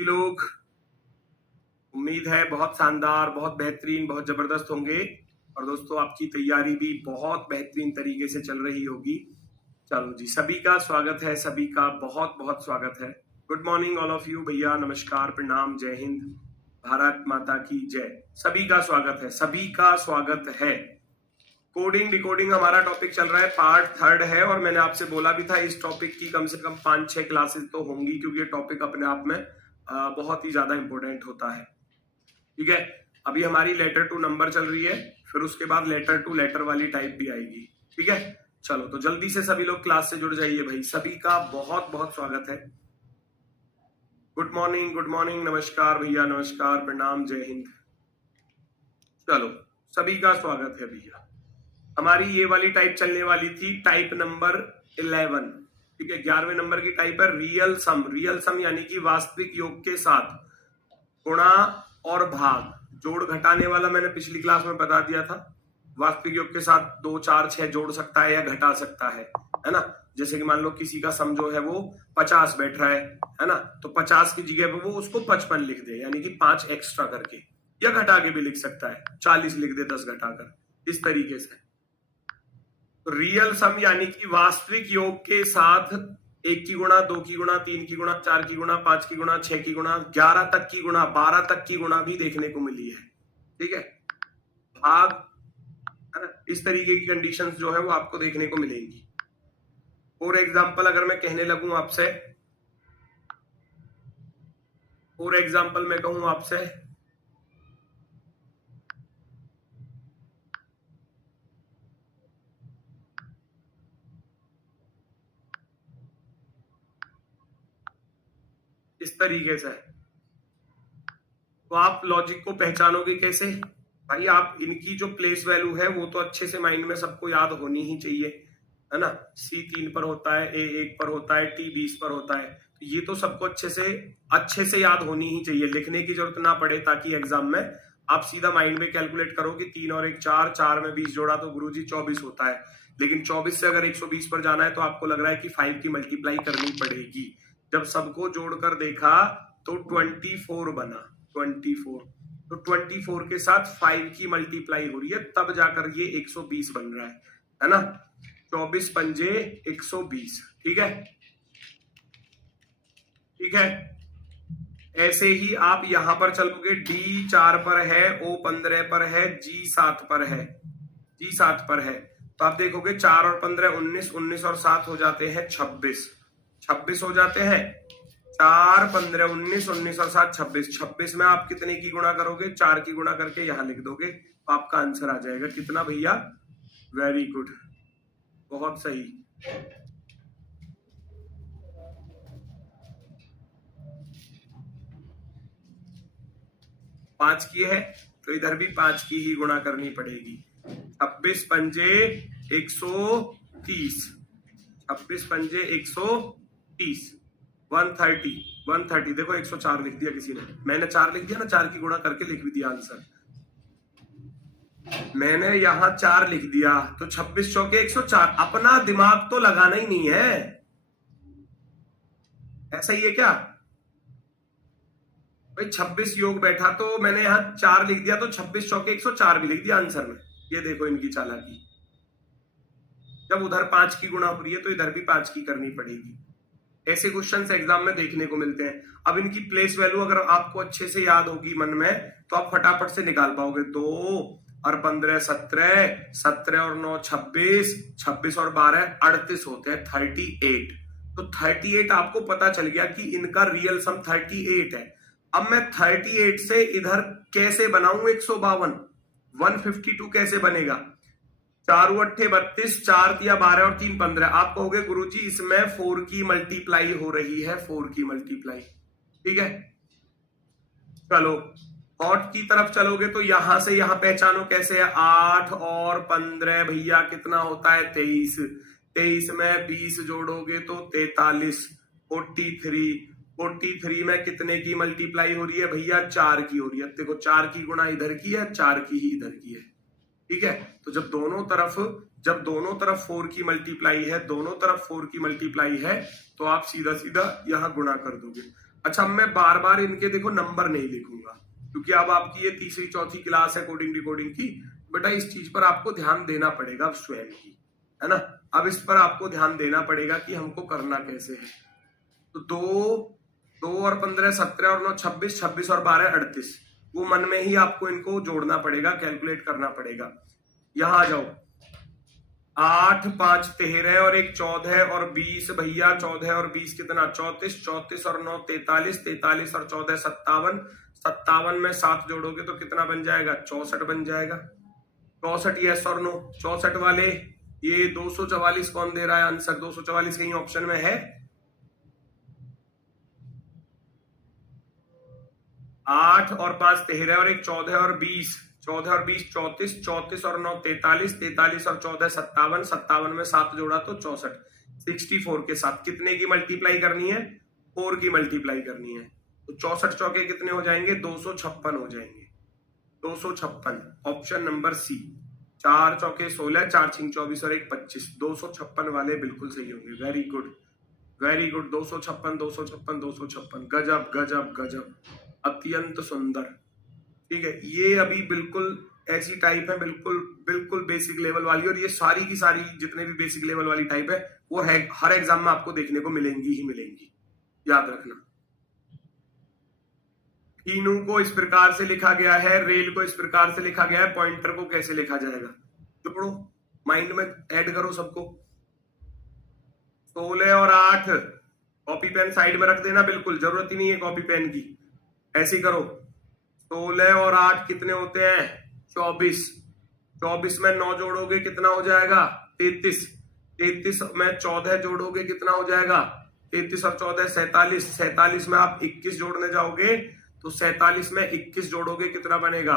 सभी लोग उम्मीद है बहुत शानदार, बहुत बेहतरीन, बहुत जबरदस्त होंगे। और दोस्तों आपकी तैयारी भी बहुत बेहतरीन तरीके से चल रही होगी। चलो जी, सभी का स्वागत है, सभी का बहुत बहुत स्वागत है। Good morning all of you भैया, नमस्कार, प्रणाम, जय हिंद, भारत माता की जय। सभी का स्वागत है, सभी का स्वागत है। कोडिंग डिकोडिंग हमारा टॉपिक चल रहा है, पार्ट 3 है। और मैंने आपसे बोला भी था इस टॉपिक की कम से कम 5-6 क्लासेस तो होंगी, क्योंकि ये टॉपिक अपने आप में बहुत ही ज्यादा इंपॉर्टेंट होता है। ठीक है, अभी हमारी लेटर टू नंबर चल रही है, फिर उसके बाद लेटर टू लेटर वाली टाइप भी आएगी। ठीक है, चलो तो जल्दी से सभी लोग क्लास से जुड़ जाइए भाई। सभी का बहुत बहुत स्वागत है। गुड मॉर्निंग, नमस्कार भैया, नमस्कार, प्रणाम, जय हिंद। चलो सभी का स्वागत है भैया। हमारी ये वाली टाइप चलने वाली थी, टाइप नंबर 11। ठीक है, 11वें नंबर की टाइप है रियल सम। रियल सम यानी कि वास्तविक योग के साथ गुणा और भाग, जोड़ घटाने वाला मैंने पिछली क्लास में बता दिया था। वास्तविक योग के साथ 2, 4, 6 जोड़ सकता है या घटा सकता है ना। जैसे कि मान लो किसी का सम जो है वो 50 बैठ रहा है ना, तो 50 की जगह पे वो उसको 55 लिख दे, यानी कि 5 एक्स्ट्रा करके, या घटा के भी लिख सकता है, 40 लिख दे 10 घटाकर, इस तरीके से। तो रियल सम यानी कि वास्तविक योग के साथ 1 की गुणा, 2 की गुणा, 3 की गुणा, 4 की गुणा, 5 की गुणा, 6 की गुणा, 11 तक की गुणा, 12 तक की गुणा भी देखने को मिली है। ठीक है, भाग, है ना, इस तरीके की कंडीशंस जो है वो आपको देखने को मिलेंगी। फॉर एग्जाम्पल अगर मैं कहने लगूं आपसे, फॉर एग्जाम्पल मैं कहूं आपसे, इस तरीके से, तो आप लॉजिक को पहचानोगे कैसे भाई? आप इनकी जो प्लेस वैल्यू है वो तो अच्छे से माइंड में सबको याद होनी ही चाहिए, है ना। C 3 पर होता है, A 1 पर होता है, T 20 पर होता है, तो ये तो सबको अच्छे से याद होनी ही चाहिए, लिखने की जरूरत ना पड़े, ताकि एग्जाम में आप सीधा माइंड में कैलकुलेट करो कि 3 और 1 4, 4 में 20 जोड़ा तो गुरुजी 24 होता है। लेकिन 24 से अगर 120 पर जाना है तो आपको लग रहा है कि 5 की मल्टीप्लाई करनी पड़ेगी। जब सबको जोड़कर देखा तो 24 बना, 24, तो 24 के साथ 5 की मल्टीप्लाई हो रही है, तब जाकर ये 120 बन रहा है ना। 24 पंजे 120। ठीक है, ठीक है। ऐसे ही आप यहां पर चलोगे, D 4 पर है, O 15 पर है, G 7 पर है, G 7 पर है, तो आप देखोगे 4 और 15 19, 19 और 7 हो जाते हैं 26, 26 हो जाते हैं। 4, 15, 19, 19 और 7 26, 26 में आप कितने की गुणा करोगे? 4 की गुणा करके यहां लिख दोगे, तो आपका आंसर आ जाएगा कितना भैया? वेरी गुड, बहुत सही। 5 की है तो इधर भी 5 की ही गुणा करनी पड़ेगी। 26 पंजे 130, 26 पंजे 130, 130, 130। देखो 104 लिख दिया किसी ने, मैंने 4 लिख दिया ना, 4 की गुणा करके लिख भी दिया आंसर। मैंने यहां 4 लिख दिया तो 26 चौके 104। अपना दिमाग तो लगाना ही नहीं है, ऐसा ही है क्या भाई? 26 योग बैठा तो मैंने यहां 4 लिख दिया, तो 26 चौके 104 भी लिख दिया आंसर में। ये देखो इनकी चालाकी, जब उधर 5 की गुणा हो रही है तो इधर भी 5 की करनी पड़ेगी। ऐसे क्वेश्चन एग्जाम में देखने को मिलते हैं। अब इनकी प्लेस वैल्यू अगर आपको अच्छे से याद होगी मन में, तो आप फटाफट से निकाल पाओगे। 2 और 15 17, 17 और 9 26, 26 और 12 38 होते हैं 38। तो 38 आपको पता चल गया कि इनका रियल सम 38 है। अब मैं 38 से इधर कैसे बनाऊं 152, 152 कैसे बनेगा? 4 अट्ठे 32, 4 तिया 12 और 3 15। आप कहोगे गुरुजी इसमें 4 की मल्टीप्लाई हो रही है, 4 की मल्टीप्लाई। ठीक है, चलो और की तरफ चलोगे तो यहां से यहां पहचानो कैसे है। 8 और 15 भैया कितना होता है? 23, 23 में 20 जोड़ोगे तो 43, 43, 43 में कितने की मल्टीप्लाई हो रही है भैया? 4 की हो रही है। देखो 4 की गुणा इधर की है, 4 की ही इधर की है। ठीक है, तो जब दोनों तरफ 4 की मल्टीप्लाई है, दोनों तरफ 4 की मल्टीप्लाई है, तो आप सीधा सीधा यहां गुणा कर दोगे। अच्छा, मैं बार बार इनके देखो नंबर नहीं लिखूंगा, क्योंकि अब आपकी ये तीसरी चौथी क्लास है कोडिंग डिकोडिंग की। बेटा इस चीज पर आपको ध्यान देना पड़ेगा अब स्वयं की, है ना। अब इस पर आपको ध्यान देना पड़ेगा कि हमको करना कैसे है। तो 2 और 15 17 और 9 26, 26 और 12 38, वो मन में ही आपको इनको जोड़ना पड़ेगा, कैलकुलेट करना पड़ेगा। यहां आ जाओ, 8 5 13 और 1 14 और 20 भैया, 14 और 20 कितना 34, 34 और 9 43, 43 और 14 57, 57 में 7 जोड़ोगे तो कितना बन जाएगा 64 बन जाएगा। 64 यस और नो, 64 वाले ये 244 कौन दे रहा है आंसर? 244 कहीं ऑप्शन में है? 8 और 5 13 और 1 14 और 20, 14 और 20 34, 34 और 9 43, 43 और 14 57, 57 में 7 जोड़ा तो 64, 64 के साथ कितने की मल्टीप्लाई करनी है? 4 की मल्टीप्लाई करनी है। तो 64 चौके कितने हो जाएंगे? 256 हो जाएंगे, 256, ऑप्शन नंबर सी। 4 चौके 16, 4 छिंग 24 और 1 25, 256 वाले बिल्कुल सही होंगे। वेरी गुड वेरी गुड, 256 256 256, गजब गजब गजब, अत्यंत सुंदर। ठीक है, ये अभी बिल्कुल ऐसी टाइप है, बिल्कुल बिल्कुल बेसिक लेवल वाली, और ये सारी की सारी जितने भी बेसिक लेवल वाली टाइप है वो है हर एग्जाम में आपको देखने को मिलेंगी ही मिलेंगी, याद रखना। तीनों को इस प्रकार से लिखा गया है, रेल को इस प्रकार से लिखा गया है, पॉइंटर को कैसे लिखा जाएगा? जोड़ो, माइंड में ऐड करो सबको। 16 और 8, कॉपी पेन साइड में रख देना, बिल्कुल जरूरत ही नहीं है कॉपी पेन की, ऐसे ही करो। 16 और 8 कितने होते हैं? 24, 24 में 9 जोड़ोगे कितना हो जाएगा? 33, 33 में 14 जोड़ोगे कितना हो जाएगा? 33 और 14 47, 47 में आप 21 जोड़ने जाओगे तो 47 में 21 जोड़ोगे कितना बनेगा?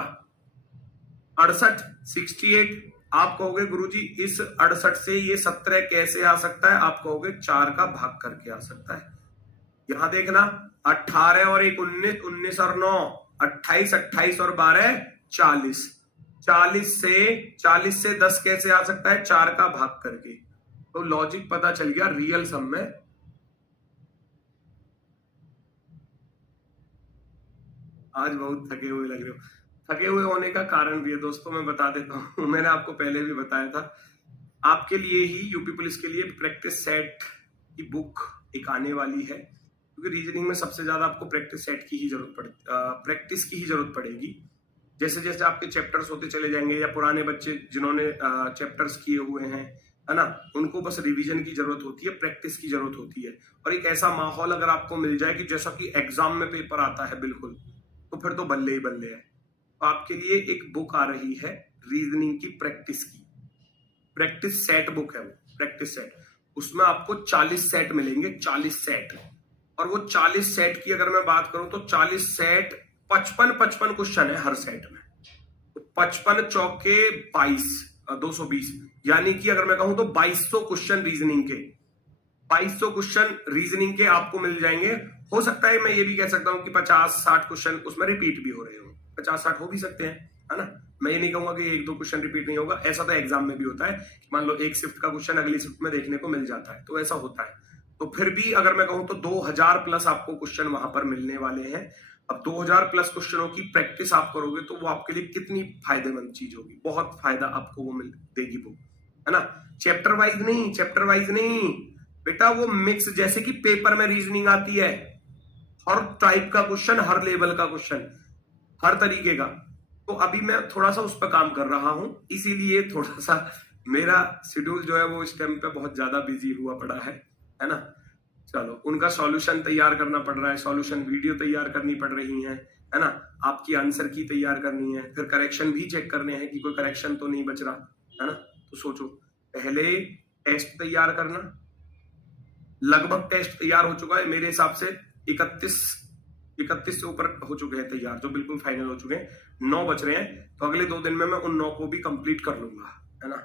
68, 68। आप कहोगे गुरुजी इस 68 से ये 17 कैसे आ सकता है? आप कहोगे 4 का भाग करके आ सकता है। यहां देखना, 18 और 1 19, 19 और 9 28, 28 और 12 40, 40 से 10 कैसे आ सकता है? 4 का भाग करके। तो लॉजिक पता चल गया रियल सम में। आज बहुत थके हुए लग रहे हो। थके हुए होने का कारण भी है दोस्तों, मैं बता देता हूं। मैंने आपको पहले भी बताया था, आपके लिए ही यूपी पुलिस के लिए प्रैक्टिस सेट की बुक एक आने वाली है, क्योंकि रीजनिंग में सबसे ज्यादा आपको प्रैक्टिस सेट की ही प्रैक्टिस की ही जरूरत पड़ेगी। जैसे जैसे आपके चैप्टर्स होते चले जाएंगे, या पुराने बच्चे जिन्होंने चैप्टर्स किए हुए हैं, है ना, उनको बस रिवीजन की जरूरत होती है, प्रैक्टिस की जरूरत होती है। और एक ऐसा माहौल अगर आपको मिल जाए कि जैसा कि एग्जाम में पेपर आता है बिल्कुल, तो फिर तो बल्ले ही बल्ले है। तो आपके लिए एक बुक आ रही है रीजनिंग की प्रैक्टिस की, प्रैक्टिस सेट बुक है वो, प्रैक्टिस सेट। उसमें आपको 40 सेट मिलेंगे, 40 सेट। और वो 40 सेट की अगर मैं बात करूं तो 40 सेट 55 क्वेश्चन है हर सेट में। तो 55 चौके 22, 220, यानी कि अगर मैं कहूं तो 2200 क्वेश्चन रीजनिंग के, 2200 क्वेश्चन रीजनिंग के आपको मिल जाएंगे। हो सकता है मैं ये भी कह सकता हूं कि 50-60 क्वेश्चन उसमें रिपीट भी हो रहे हो, 50-60 हो भी सकते हैं, है ना। मैं ये नहीं कहूंगा कि 1-2 क्वेश्चन रिपीट नहीं होगा, ऐसा तो एग्जाम में भी होता है कि मान लो एक शिफ्ट का क्वेश्चन अगली शिफ्ट में देखने को मिल जाता है, तो ऐसा होता है। तो फिर भी अगर मैं कहूं तो 2000 प्लस आपको क्वेश्चन वहां पर मिलने वाले हैं। अब 2000 प्लस क्वेश्चनों की प्रैक्टिस आप करोगे तो वो आपके लिए कितनी फायदेमंद चीज होगी, बहुत फायदा आपको वो मिल देगी बुक, है ना। चैप्टर वाइज नहीं, चैप्टर वाइज नहीं बेटा, वो मिक्स, जैसे कि पेपर में रीजनिंग आती है, हर टाइप का क्वेश्चन, हर लेवल का क्वेश्चन, हर तरीके का। तो अभी मैं थोड़ा सा उस पर काम कर रहा हूं, इसीलिए थोड़ा सा मेरा शेड्यूल जो है वो इस टाइम पे बहुत ज्यादा बिजी हुआ पड़ा है ना। चलो, उनका सॉल्यूशन तैयार करना पड़ रहा है, सॉल्यूशन वीडियो तैयार करनी पड़ रही है ना, आपकी आंसर की तैयार करनी है, फिर करेक्शन भी चेक करने हैं कि कोई करेक्शन तो नहीं बच रहा, है ना। तो सोचो, पहले टेस्ट तैयार करना, लगभग टेस्ट तैयार हो चुका है मेरे हिसाब से, 31 से ऊपर हो चुके हैं तैयार, जो बिल्कुल फाइनल हो चुके हैं, 9 बच रहे हैं। तो अगले 2 दिन में मैं उन 9 को भी कंप्लीट कर लूंगा, है ना।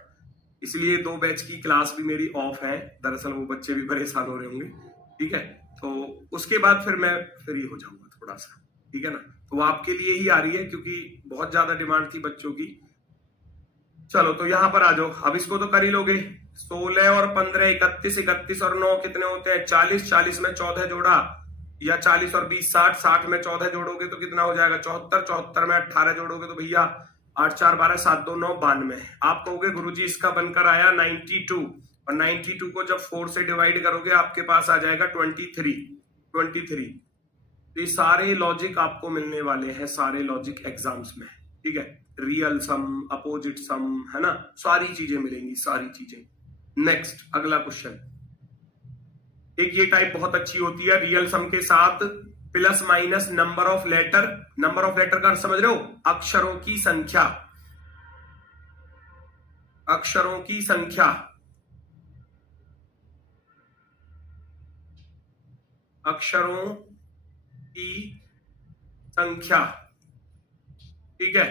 इसलिए 2 बैच की क्लास भी मेरी ऑफ है, दरअसल वो बच्चे भी परेशान हो रहे होंगे, ठीक है। तो उसके बाद फिर मैं फ्री हो जाऊंगा थोड़ा सा, ठीक है ना। तो वो आपके लिए ही आ रही है, क्योंकि बहुत ज्यादा डिमांड थी बच्चों की। चलो, तो यहां पर आ जाओ, अब इसको तो कर ही लोगे। 16 और 15 31, 31 और 9 कितने होते हैं? 40, 40 में 14 जोड़ा या 40 और 20 60, 60 में 14 जोड़ोगे तो कितना हो जाएगा 74, 74 में 18 जोड़ोगे तो भैया 8 4 12 7 2 9 92। आप कहोगे गुरुजी इसका बनकर आया 92, और 92 को जब 4 से डिवाइड करोगे आपके पास आ जाएगा 23। तो ये सारे लॉजिक आपको मिलने वाले हैं, सारे लॉजिक एग्जाम्स में, ठीक है। रियल सम, अपोजिट सम, है ना, सारी चीजें मिलेंगी, सारी चीजें। नेक्स्ट अगला क्वेश्चन, एक ये टाइप बहुत अच्छी होती है, रियल सम के साथ plus minus number of letter. Number of letter का समझ रहे हो, अक्षरों की संख्या, अक्षरों की संख्या, अक्षरों की संख्या, ठीक है।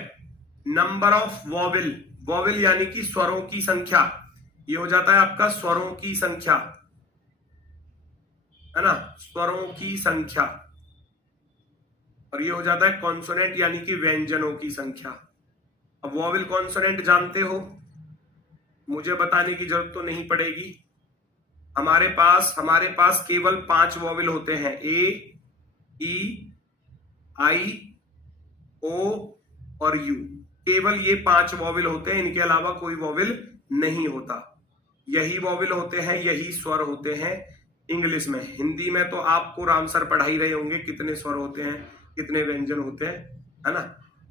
नंबर ऑफ वॉवेल, वॉवेल यानी कि स्वरों की संख्या, ये हो जाता है आपका स्वरों की संख्या, है ना, स्वरों की संख्या। और ये हो जाता है कॉन्सोनेंट यानी कि व्यंजनों की संख्या। अब वॉवेल कॉन्सोनेंट जानते हो, मुझे बताने की जरूरत तो नहीं पड़ेगी। हमारे पास केवल 5 वॉवेल होते हैं, ए, ई, आई, ओ और यू। केवल ये 5 वॉवेल होते हैं, इनके अलावा कोई वॉवेल नहीं होता। यही वॉवेल होते हैं, यही स्वर होते हैं इंग्लिश में। हिंदी में तो आपको राम सर पढ़ा ही रहे होंगे कितने स्वर होते हैं, कितने व्यंजन होते हैं, है ना,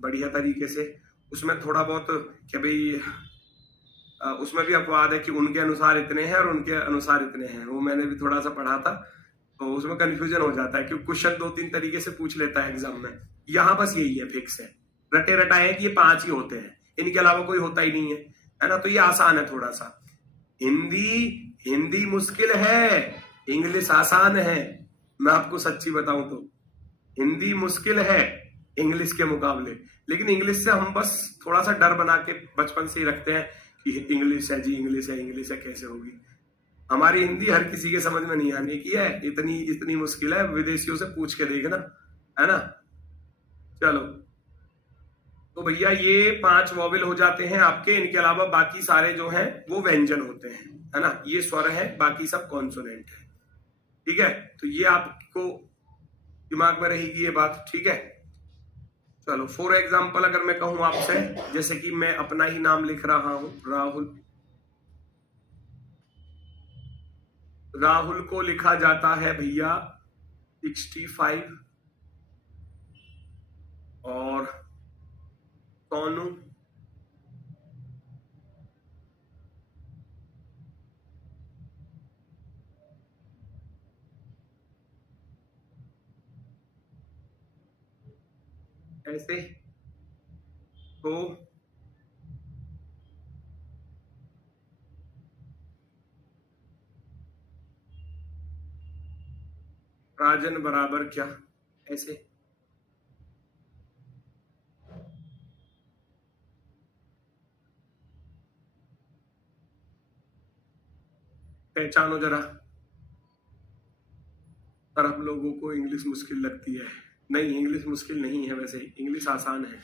बढ़िया तरीके से। उसमें थोड़ा बहुत कि भाई उसमें भी अपवाद है कि उनके अनुसार इतने हैं और उनके अनुसार इतने हैं, वो मैंने भी थोड़ा सा पढ़ा था, तो उसमें कंफ्यूजन हो जाता है क्योंकि क्वेश्चन 2-3 तरीके से पूछ लेता है एग्जाम में। यहाँ बस यही है, फिक्स है, रटे रटाए कि ये 5 ही होते हैं, इनके अलावा कोई होता ही नहीं है ना। तो ये आसान है थोड़ा सा। हिंदी मुश्किल है, इंग्लिश आसान है। मैं आपको सच्ची बताऊं तो हिंदी मुश्किल है इंग्लिश के मुकाबले, लेकिन इंग्लिश से हम बस थोड़ा सा डर बना के बचपन से ही रखते हैं कि इंग्लिश है जी, इंग्लिश है, कैसे होगी। हमारी हिंदी हर किसी के समझ में नहीं आने की है, इतनी मुश्किल है, विदेशियों से पूछ के देखना, है ना। चलो, तो भैया ये 5 वॉवेल हो जाते हैं आपके, इनके अलावा बाकी सारे जो हैं वो व्यंजन होते हैं, है ना, ये स्वर है, बाकी सब कॉन्सोनेंट है, ठीक है। तो ये आपको दिमाग में रहेगी ये बात, ठीक है। चलो, फॉर एग्जाम्पल अगर मैं कहूं आपसे, जैसे कि मैं अपना ही नाम लिख रहा हूं, राहुल को लिखा जाता है भैया 65, और सोनू ऐसे, तो राजन बराबर क्या, ऐसे। पहचानो जरा। पर हम लोगों को इंग्लिश मुश्किल लगती है। नहीं, इंग्लिश मुश्किल नहीं है, वैसे इंग्लिश आसान है।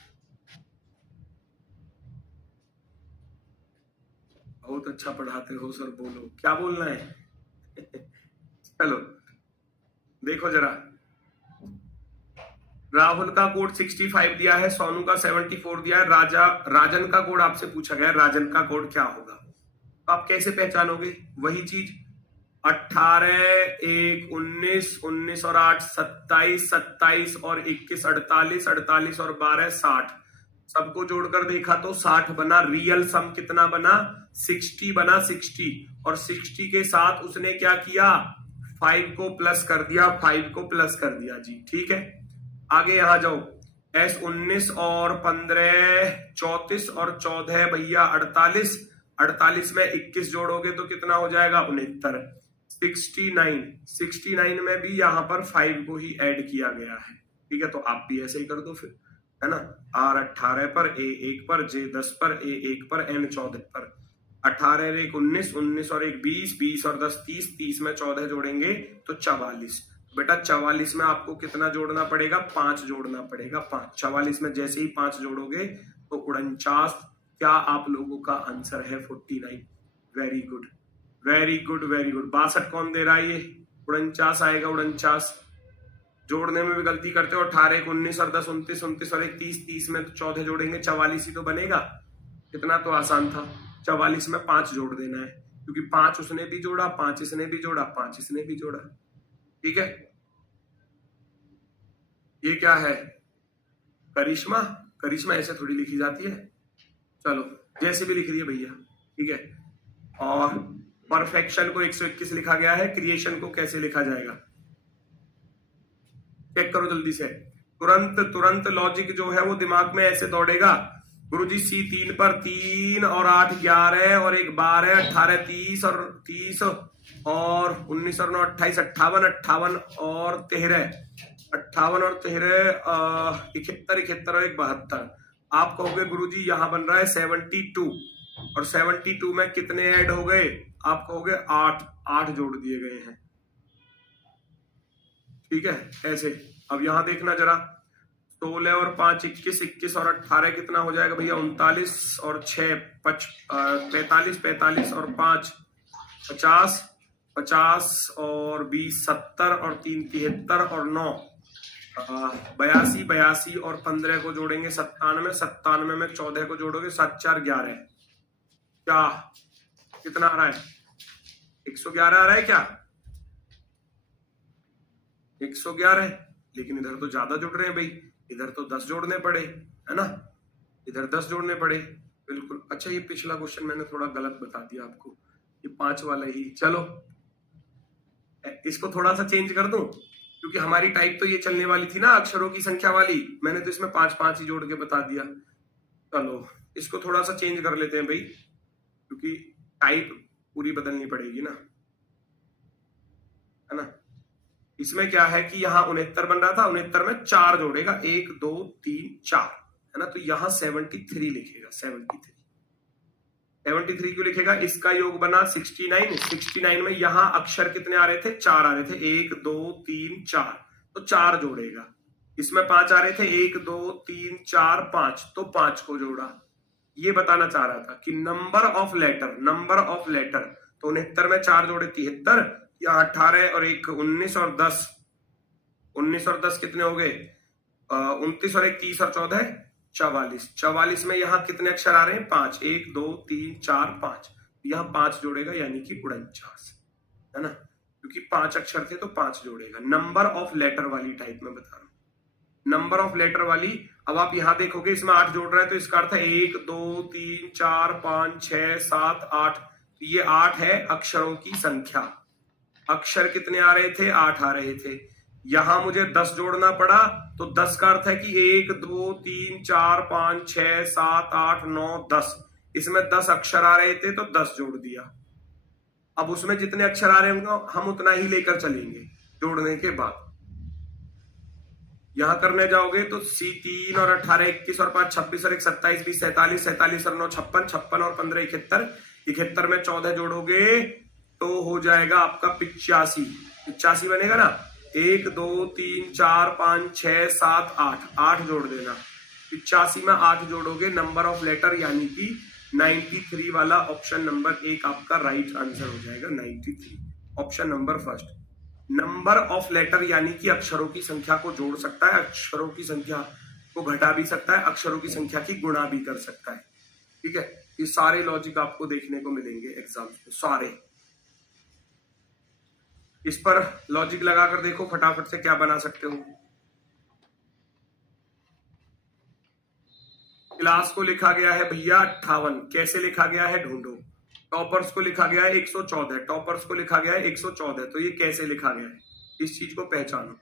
बहुत अच्छा पढ़ाते हो सर, बोलो क्या बोलना है। चलो देखो जरा, राहुल का कोड 65 दिया है, सोनू का 74 दिया है, राजन का कोड आपसे पूछा गया है, राजन का कोड क्या होगा। तो आप कैसे पहचानोगे, वही चीज 18 1 19 19 और 8 27 27 और 21 48 48 और 12 60, सबको जोड़कर देखा तो 60 बना। रियल सम कितना बना, 60 बना, 60। और 60 के साथ उसने क्या किया, 5 को प्लस कर दिया, 5 को प्लस कर दिया जी, ठीक है। आगे यहां जाओ, S 19 और 15 34 और 14 भैया 48, 48 में 21 जोड़ोगे तो कितना हो जाएगा 69। 69 में भी यहां पर 5 को ही ऐड किया गया है, ठीक है। तो आप भी ऐसे ही कर दो फिर, है ना। R 18 पर, A 1 पर, J 10 पर, A 1 पर, N 14 पर। 18 और 1 19, 19 और 1 20, 20 और 10 30, 30 में 14 जोड़ेंगे तो 44। बेटा 44 में आपको कितना जोड़ना पड़ेगा, 5 जोड़ना पड़ेगा, 5। 44 में जैसे ही 5 जोड़ोगे तो 49। क्या आप लोगों का आंसर है 49। Very good, very good, very good. 62 कौन दे रहा है, ये 49 आएगा, 49। जोड़ने में भी गलती करते हो। 18 1 19 और 10 29, 29 और 1 30, 30 में तो 14 जोड़ेंगे 44 ही तो बनेगा। कितना तो आसान था। 44 में 5 जोड़ देना है, क्योंकि 5 उसने भी जोड़ा, 5 इसने भी जोड़ा, 5 इसने भी जोड़ा। ठीक है, ये क्या है? करिश्मा। करिश्मा ऐसे थोड़ी लिखी जाती है, चलो जैसे भी लिख रही है भैया। ठीक है, और परफेक्शन को 121 लिखा गया है, क्रिएशन को कैसे लिखा जाएगा चेक करो जल्दी से। तुरंत तुरंत लॉजिक जो है वो दिमाग में ऐसे दौड़ेगा। गुरुजी C3 पर 3 और 8 11 और 1 12 18 30 और 30 और 19 और 9 28 58 58 और 13 58 और 13 71 71 और 1 72। आप कहोगे गुरुजी यहां बन रहा है 72, और 72 में कितने ऐड हो गए? आप कहोगे 8 जोड़ दिए गए हैं। ठीक है, ऐसे। अब यहां देखना जरा, 16 और 5 21 21 और 18 कितना हो जाएगा भैया? 39 और 6 45 45 और 5 50 50 और 20 70 और 3 73 और 9 82 82 और 15 को जोड़ेंगे 97 97 में 14 को जोड़ोगे 7 4 11। क्या कितना आ रहा है? 111 आ रहा है क्या? 111। लेकिन इधर तो ज्यादा जुड़ रहे हैं भाई, इधर तो 10 जोड़ने पड़े, है ना? इधर 10 जोड़ने पड़े, बिल्कुल। अच्छा, ये पिछला क्वेश्चन मैंने थोड़ा गलत बता दिया आपको, ये 5 वाला ही। चलो इसको थोड़ा सा चेंज कर दूं, क्योंकि हमारी टाइप तो ये चलने वाली थी ना अक्षरों की संख्या वाली, मैंने तो इसमें 5 5 ही जोड़ के बता दिया। चलो इसको थोड़ा सा चेंज कर लेते हैं भाई, क्योंकि टाइप पूरी बदलनी पड़ेगी ना, है ना? इसमें क्या है कि यहाँ 69 बन रहा था, 69 में 4 जोड़ेगा 1 2 3 4, है ना? तो यहाँ 73 लिखेगा। 73 क्यों लिखेगा? इसका योग बना 69। 69 में यहाँ अक्षर कितने आ रहे थे? 4 आ रहे थे, 1 2 3 4, तो 4 जोड़ेगा। इसमें 5 आ रहे थे, 1 2 3 4 5, तो 5 को जोड़ा। ये बताना चाह रहा था कि नंबर ऑफ लेटर, तो 69 में 4 जोड़े 73, या 18 और 1 19 और 10, 19 और 10 कितने हो गए? 29 और 1 30 और 14 44। 44 में यहाँ कितने अक्षर आ रहे हैं? 5, 1 2 3 4 5, यहाँ 5 जोड़ेगा, यानी कि 49, है ना? क्योंकि 5 अक्षर थे तो 5 जोड़ेगा। नंबर ऑफ लेटर वाली टाइप में बता रहा हूं, नंबर ऑफ लेटर वाली। अब आप यहां देखोगे इसमें 8 जोड़ रहा है, तो इसका अर्थ है 1 2 3 4 5 6 7 8, ये 8 है अक्षरों की संख्या। अक्षर कितने आ रहे थे? 8 आ रहे थे। यहां मुझे 10 जोड़ना पड़ा, तो 10 का अर्थ है कि 1 2 3 4 5 6 7 8 9 10, इसमें 10 अक्षर आ रहे थे तो 10 जोड़ दिया। अब उसमें जितने अक्षर आ रहे होंगे हम उतना ही लेकर चलेंगे जोड़ने के बाद। यहां करने जाओगे तो C3 और 18 21 और 5 26 और 1 27 20 47 47 और 9 56 56 और 15 71, 71 में 14 जोड़ोगे तो हो जाएगा आपका 85। 85 बनेगा ना? 1 2 3 4 5 6 7 8, 8 जोड़ देना। 85 में 8 जोड़ोगे, नंबर ऑफ लेटर यानी कि 93 वाला ऑप्शन नंबर 1 आपका राइट आंसर हो जाएगा। 93 option number first. Number of letter यानी कि अक्षरों की संख्या को जोड़ सकता है, अक्षरों की संख्या को घटा भी सकता है, अक्षरों की संख्या की गुणा भी कर सकता है। ठीक है, ये सारे लॉजिक आपको देखने को मिलेंगे एग्जाम में, सारे। इस पर लॉजिक लगाकर देखो फटाफट से क्या बना सकते हो। क्लास को लिखा गया है भैया 58, कैसे लिखा गया है ढूंढो। टॉपर्स को लिखा गया है 114, टॉपर्स को लिखा गया है 114, तो ये कैसे लिखा गया है, इस चीज को पहचानो।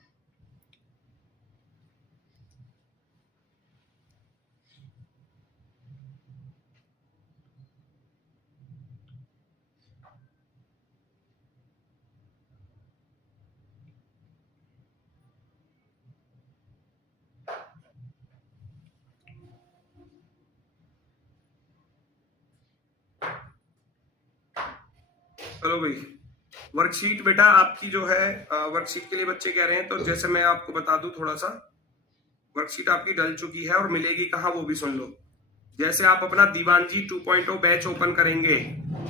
चलो भाई, वर्कशीट बेटा आपकी जो है, वर्कशीट के लिए बच्चे कह रहे हैं, तो जैसे मैं आपको बता दूं थोड़ा सा, वर्कशीट आपकी डल चुकी है और मिलेगी कहाँ वो भी सुन लो। जैसे आप अपना दीवानजी 2.0 बैच ओपन करेंगे,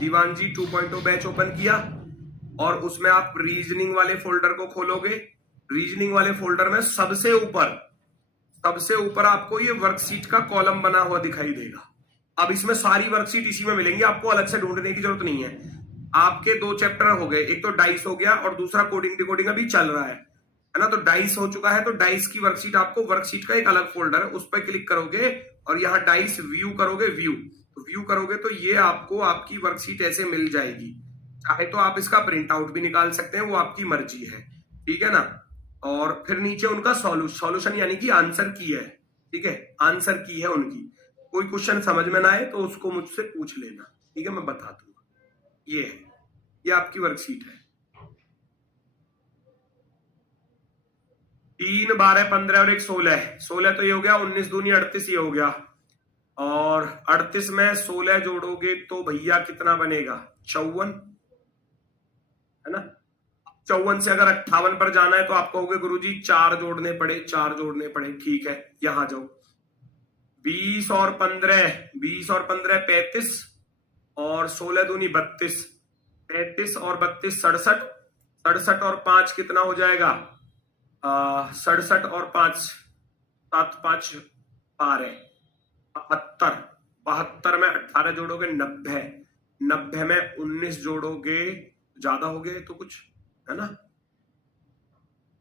दीवानजी 2.0 बैच ओपन किया और उसमें आप रीजनिंग वाले फोल्डर को खोलोगे, रीजनिंग वाले फोल्डर में सबसे ऊपर आपको ये वर्कशीट का कॉलम बना हुआ दिखाई देगा। अब इसमें सारी वर्कशीट इसी में मिलेंगी, आपको अलग से ढूंढने की जरूरत नहीं है। आपके 2 चैप्टर हो गए, एक तो डाइस हो गया और दूसरा कोडिंग डिकोडिंग अभी चल रहा है ना। तो डाइस हो चुका है, तो डाइस की वर्कशीट, आपको वर्कशीट का एक अलग फोल्डर है, उस पर क्लिक करोगे और यहाँ डाइस व्यू करोगे, व्यू करोगे तो ये आपको आपकी वर्कशीट ऐसे मिल जाएगी। चाहे तो आप इसका प्रिंट आउट भी निकाल सकते हैं, वो आपकी मर्जी है, ठीक है ना। और फिर नीचे उनका सॉल्यूशन यानी कि आंसर की है, ठीक है, आंसर की है उनकी। कोई क्वेश्चन समझ में ना आए तो उसको मुझसे पूछ लेना, ठीक है, मैं बता दूंगा। ये आपकी वर्कशीट है। 3, 12, 15 और एक 16 तो ये हो गया, 19 दूनी 38 ये हो गया। और 38 में 16 जोड़ोगे तो भैया कितना बनेगा? 54, है ना। 54 से अगर 58 पर जाना है तो आप कहोगे गुरुजी 4 जोड़ने पड़े, ठीक है, यहां जाओ। 20 और 15 35 और 16 दूनी 32, 35 और 32 67, 67 और 5 कितना हो जाएगा? 67 और 5 7 5 12 72, 72 में 18 जोड़ोगे 90, 90 में 19 जोड़ोगे, ज्यादा हो गए तो कुछ, है ना।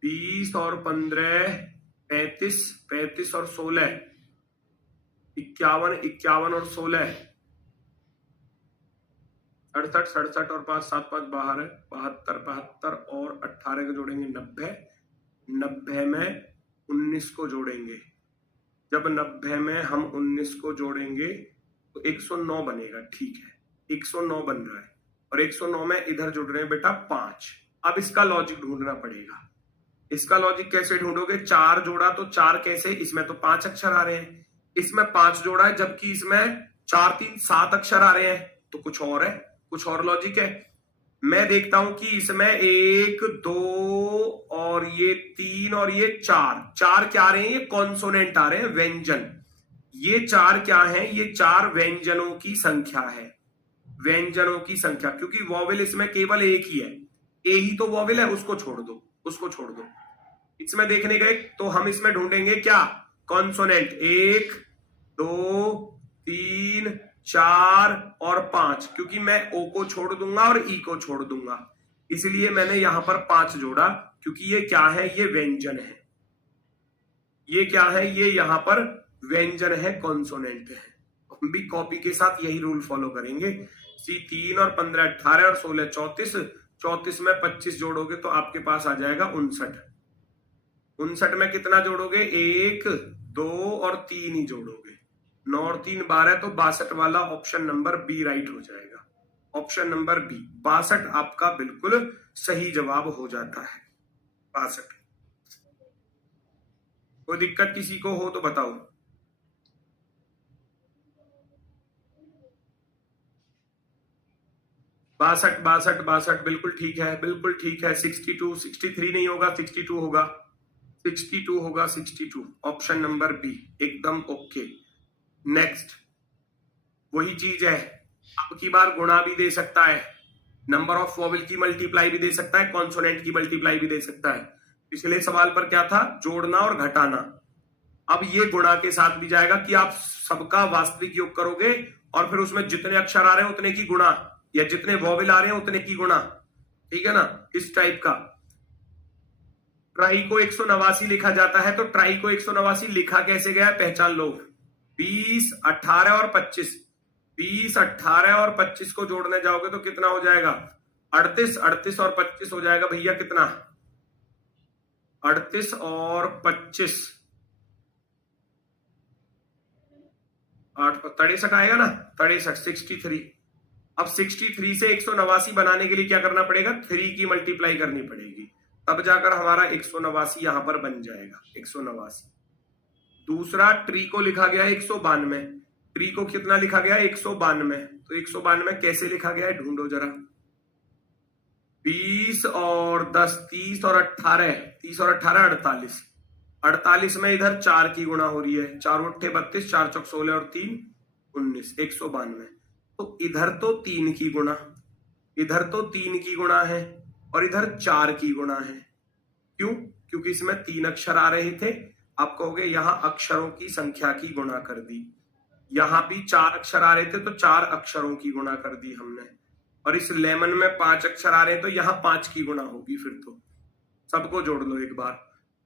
20 और 15 35, 35 और 16 51, 51 और 16 68, 67 और 5 7 5 12 72, 72 और 18 को जोड़ेंगे 90, 90 में 19 को जोड़ेंगे। जब 90 में हम 19 को जोड़ेंगे तो 109 बनेगा, ठीक है, 109 बन रहा है। और 109 में इधर जुड़ रहे हैं बेटा 5। अब इसका लॉजिक ढूंढना पड़ेगा। इसका लॉजिक कैसे ढूंढोगे? 4 जोड़ा तो 4 कैसे? इसमें तो 5 अक्षर आ रहे हैं, इसमें 5 जोड़ा है, जबकि इसमें 4 3 7 अक्षर आ रहे हैं, तो कुछ और है, कुछ और लॉजिक है। मैं देखता हूं कि इसमें 1 2 और ये 3 और ये 4 क्या आ रहे हैं? ये कॉन्सोनेंट आ रहे हैं, व्यंजन। ये 4 क्या है? ये 4 व्यंजनों की संख्या है, व्यंजनों की संख्या, क्योंकि वॉवेल इसमें केवल एक ही है, ए ही तो वॉवेल है, उसको छोड़ दो। इसमें देखने गए तो हम इसमें ढूंढेंगे क्या? कॉन्सोनेंट। 1 2 3 4 और 5, क्योंकि मैं ओ को छोड़ दूंगा और ई को छोड़ दूंगा, इसलिए मैंने यहां पर 5 जोड़ा, क्योंकि ये क्या है? ये व्यंजन है। ये क्या है? ये यहां पर व्यंजन है, कॉन्सोनेंट है। हम भी कॉपी के साथ यही रूल फॉलो करेंगे। 3 और 15 18 और 16 34, 34 में 25 जोड़ोगे तो आपके पास आ जाएगा 59। 59 में कितना जोड़ोगे? 1 2 और 3 ही जोड़ोगे। 9 और 3 12, तो 62 वाला ऑप्शन नंबर बी राइट हो जाएगा। ऑप्शन नंबर बी 62 आपका बिल्कुल सही जवाब हो जाता है। 62। कोई दिक्कत किसी को हो तो बताओ। बासठ बिल्कुल ठीक है, बिल्कुल ठीक है। 62 63 नहीं होगा, 62 होगा, 62 होगा, 62। ऑप्शन नंबर बी एकदम ओके। नेक्स्ट वही चीज है, अब की बार गुणा भी दे सकता है, नंबर ऑफ वॉवेल की मल्टीप्लाई भी दे सकता है, कॉन्सोनेंट की मल्टीप्लाई भी दे सकता है। पिछले सवाल पर क्या था? जोड़ना और घटाना। अब ये गुणा के साथ भी जाएगा कि आप सबका वास्तविक योग करोगे और फिर उसमें जितने अक्षर आ रहे हैं उतने की गुणा, या जितने वॉवेल आ रहे हैं उतने की गुणा, ठीक है ना, इस टाइप का। ट्राई को 189 लिखा जाता है, तो ट्राई को 189 लिखा कैसे गया? पहचान लो। 20 18 और 25, 20 18 और 25 को जोड़ने जाओगे तो कितना हो जाएगा? 38, 38 और 25 हो जाएगा भैया कितना? 38 और 25 8 63 आएगा ना, 63 63। अब 63 से 189 बनाने के लिए क्या करना पड़ेगा? 3 की मल्टीप्लाई करनी पड़ेगी, तब जाकर हमारा 189 यहां पर बन जाएगा। 189। दूसरा ट्री को लिखा गया है 192, ट्री को कितना लिखा गया है? 192। तो 192 कैसे लिखा गया है? ढूंढो जरा। 20 और 10 30 और 18, 30 और 18 48, 48 में इधर 4 की गुणा हो रही है, 4 उठे 32, 4 चौक 16 और 3 19, 192। तो इधर तो 3 की गुणा, इधर तो 3 की गुणा है और इधर 4 की गुणा है। क्यों? क्योंकि इसमें 3 अक्षर आ रहे थे। आप कहोगे यहां अक्षरों की संख्या की गुणा कर दी। यहां भी 4 अक्षर आ रहे थे तो 4 अक्षरों की गुणा कर दी हमने। और इस लेमन में 5 अक्षर आ रहे हैं तो यहाँ 5 की गुणा होगी। फिर तो सबको जोड़ लो एक बार।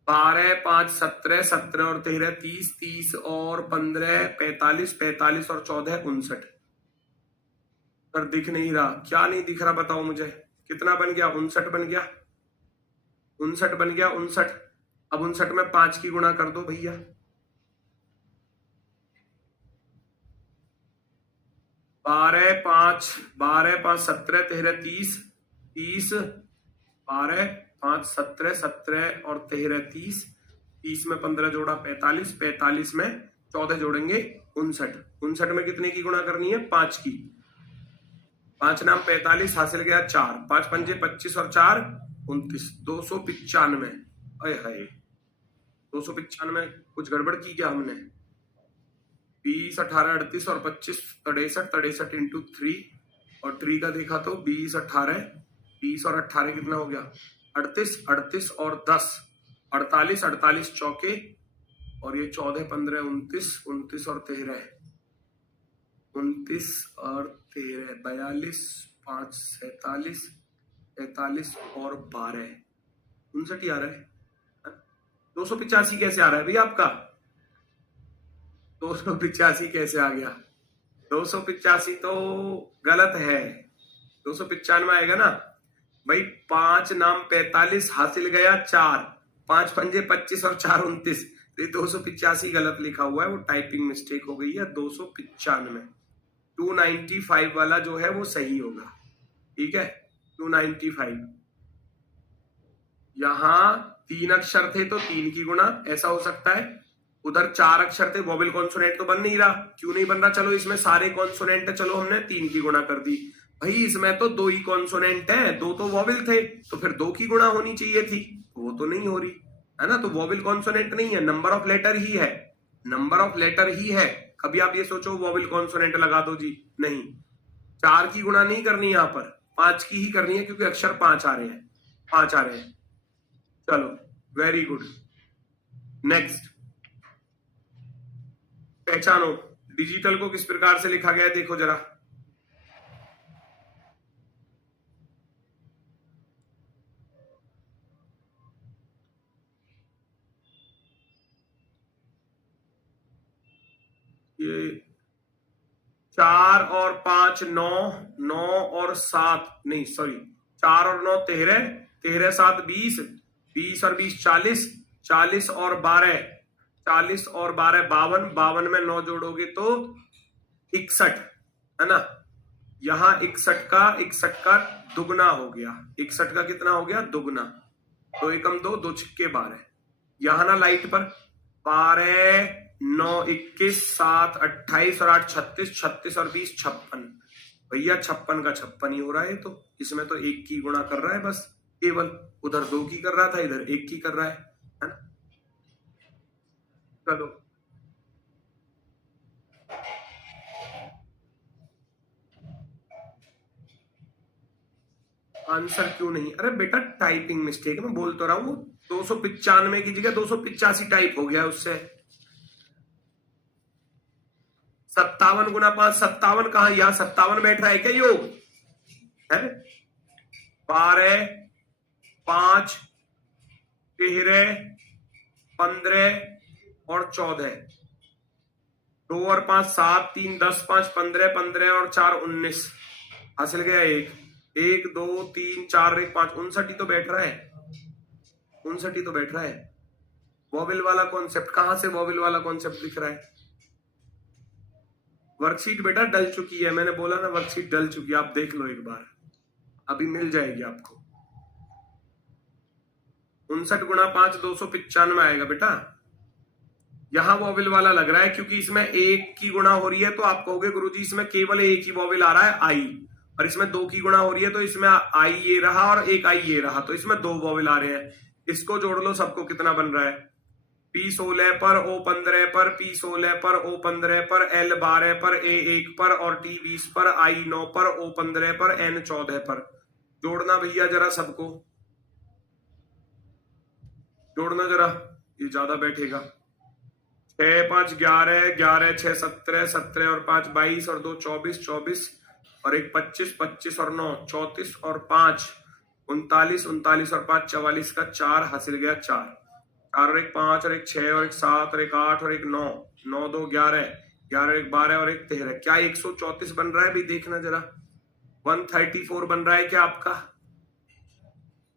12, 5, 17, 17 और 13 30, 30 और 15 45, 45 और 14 59। पर दिख नहीं रहा, क्या नहीं दिख रहा बताओ मुझे। कितना बन गया? 59 बन गया। 59 बन गया। 59। अब 59 में 5 की गुणा कर दो भैया। 12, 5, 12, 5, 17, 13 30, 30, 12, 5, 17, 17 और 13 30, 30 में 15 जोड़ा 45, 45 में 14 जोड़ेंगे 59। 59 में कितने की गुणा करनी है? 5 की। 5 नाम 45, हासिल गया 4, 5 पंजे 25 और 4 29, 295। अरे हाय, 295 कुछ गड़बड़ की क्या हमने? 20, 18, 38 और 25 63, 63 इंटू 3 और 3 का देखा तो 20, 18, 20 और 18 कितना हो गया? 38, 38 और 10 48, 48 चौके और ये 14, 15, 29, 29 और 13, 29 और 13, 42, 5, 47, 45 और 12, 59 ही आ रहा है। 285 कैसे आ रहा है भैया आपका? 285 कैसे आ गया? 285 तो गलत है। 295 आएगा ना भाई। 5 नाम 45, हासिल गया 4, 5 पंजे 25 और 4 29। तो 285 गलत लिखा हुआ है, वो टाइपिंग मिस्टेक हो गई है। 295, 295 वाला जो है वो सही होगा। ठीक है, 295। यहां 3 अक्षर थे तो 3 की गुणा, ऐसा हो सकता है। उधर 4 अक्षर थे, वोवेल कॉन्सोनेंट तो बन नहीं रहा। क्यों नहीं बन रहा? चलो इसमें सारे कॉन्सोनेंट है, चलो हमने 3 की गुणा कर दी। भाई इसमें तो 2 ही कॉन्सोनेंट है, 2 तो वोवेल थे, तो फिर 2 की गुणा होनी चाहिए थी, वो तो नहीं हो रही है ना। तो वोवेल कॉन्सोनेंट नहीं है, नंबर ऑफ लेटर ही है। नंबर ऑफ लेटर ही है। कभी आप ये सोचो वोवेल कॉन्सोनेंट लगा दो जी, नहीं। 4 की गुणा नहीं करनी, यहां पर 5 की ही करनी है, क्योंकि अक्षर 5 आ रहे हैं, 5 आ रहे हैं। चलो वेरी गुड। नेक्स्ट, पहचानो डिजिटल को किस प्रकार से लिखा गया है, देखो जरा। ये 4 और 5 9, 9 और 7 नहीं सॉरी, 4 और 9 13, 13 7 20, 20 और 20 40, 40 और 12, 40 और 12 52, 52 में 9 जोड़ोगे तो 61, है ना। यहां 61 का दुगना हो गया। 61 का कितना हो गया? दुगना। 2 एकम 2, 2 छिक्के 12। यहां ना लाइट पर 12, 9 21, 7 28 और 8 36, 36 और 20 56। भैया 56 का 56 ही हो रहा है। तो इसमें तो 1 की गुणा कर रहा है बस, केवल। उधर 2 की कर रहा था, इधर 1 की कर रहा है ना। चलो आंसर क्यों नहीं? अरे बेटा टाइपिंग मिस्टेक, मैं बोल तो रहा हूं। 295 की जगह 285 टाइप हो गया उससे। 57 गुना 5, 57 कहा? यहां 57 बैठ रहा है क्या योग है? 12, 5, 13, 15 और 14, 2 और 5 7, 3 10, 5 15, 15 और 4 19, हासिल गया 1, 1 2 3 4 1 5, 59 ही तो बैठ रहा है। 59 ही तो बैठ रहा है। वॉवेल वाला कॉन्सेप्ट कहां से? वॉवेल वाला कॉन्सेप्ट दिख रहा है। वर्कशीट बेटा डल चुकी है, मैंने बोला ना वर्कशीट डल चुकी है। आप देख लो एक बार, अभी मिल जाएगी आपको। 59 गुना 5 295 आएगा बेटा। यहां वॉवेल वाला लग रहा है, क्योंकि इसमें 1 की गुणा हो रही है। तो आप कहोगे गुरुजी इसमें केवल 1 ही वॉवेल आ रहा है आई, और इसमें 2 की गुणा हो रही है तो इसमें आई ये रहा और 1 आई ये रहा, तो इसमें 2 वॉवेल आ रहे हैं। इसको जोड़ लो, सबको कितना बन रहा है? P 16 पर, O 15 पर, P 16 पर, O 15 पर, L 12 पर, A 1 पर और T 20 पर, I 9 पर, O 15 पर, N 14 पर। जोड़ना भैया जरा सबको। जोड़ना जरा, ये ज्यादा बैठेगा। 6 5 11, 11 6 17, 17 और 5 22 और 2 24, 24 और 1 25, 25 और 9 34 और 5 39, 39 और 5 44 का 4 हासिल गया 4, 4 और 1 5 और 1 6 और 1 7 और 1 8 और 1 9, 9 2 11, 11 1 12 और 1 13। क्या 134 बन रहा है? भी देखना जरा। 134 बन रहा है क्या आपका?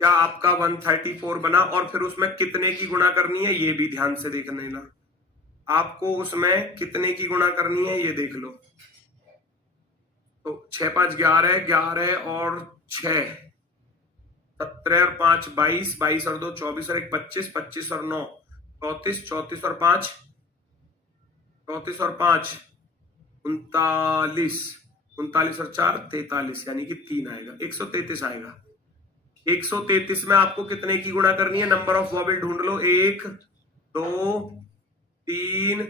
क्या आपका 134 बना? और फिर उसमें कितने की गुणा करनी है ये भी ध्यान से देख लेना। आपको उसमें कितने की गुणा करनी है ये देख लो। तो 6 5 11, 11 और 6 17 और 5 22, 22 और 2 24 और 1 25, 25 और 9 34, 34 और 5 34 और 5 39, 39 और 4 43, यानी कि 3 आएगा, 133 आएगा। 133 में आपको कितने की गुणा करनी है? नंबर ऑफ वॉवेल ढूंढ लो। 1 2 3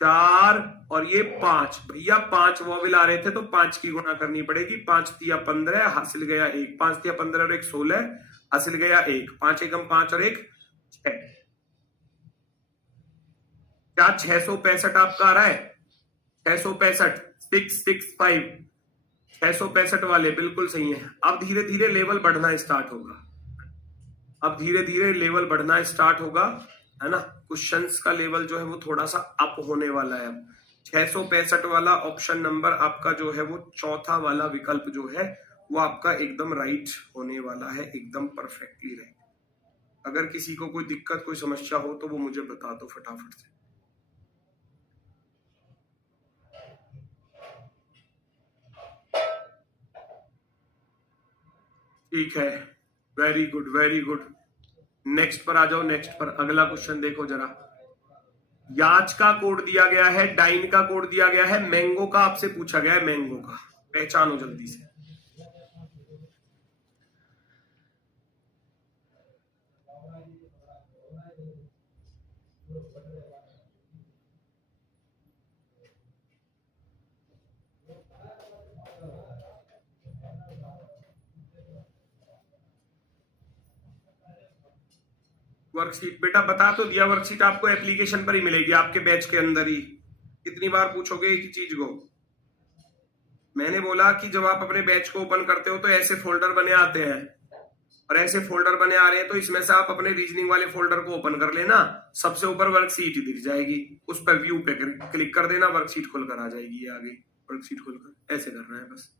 4 और ये 5। भैया 5 वॉवेल आ रहे थे तो 5 की गुणा करनी पड़ेगी। 5 तिया 15 हासिल गया 1, 5 तिया 15 और 1 16 हासिल गया 1, 5 एकम 5 और 1 6। क्या 665 आपका आ रहा है? 665 665 665 वाले बिल्कुल सही है। अब धीरे धीरे लेवल बढ़ना स्टार्ट होगा, अब धीरे धीरे लेवल बढ़ना स्टार्ट होगा, है ना। क्वेश्चंस का लेवल जो है वो थोड़ा सा अप होने वाला है। अब 665 वाला ऑप्शन नंबर आपका जो है वो चौथा वाला विकल्प जो है वो आपका एकदम राइट होने वाला है, एकदम परफेक्टली राइट। अगर किसी को कोई दिक्कत कोई समस्या हो तो वो मुझे बता दो फटाफट से। ठीक है, very good very good. Next पर आ जाओ, नेक्स्ट पर अगला क्वेश्चन देखो जरा। याच का कोड दिया गया है, डाइन का कोड दिया गया है, मैंगो का आपसे पूछा गया है, मैंगो का पहचानो जल्दी से। वर्कशीट बेटा बता तो दिया, वर्कशीट आपको एप्लीकेशन पर ही मिलेगी, आपके बैच के अंदर ही। कितनी बार पूछोगे एक ही चीज को? मैंने बोला कि जब आप अपने बैच को ओपन करते हो तो ऐसे फोल्डर बने आते हैं, और ऐसे फोल्डर बने आ रहे हैं तो इसमें से आप अपने रीजनिंग वाले फोल्डर को ओपन कर लेना। सबसे ऊपर वर्कशीट दिख जाएगी, उस पर व्यू पे क्लिक कर देना, वर्कशीट खुलकर आ जाएगी। ये आ गई वर्कशीट खुलकर, ऐसे करना है बस।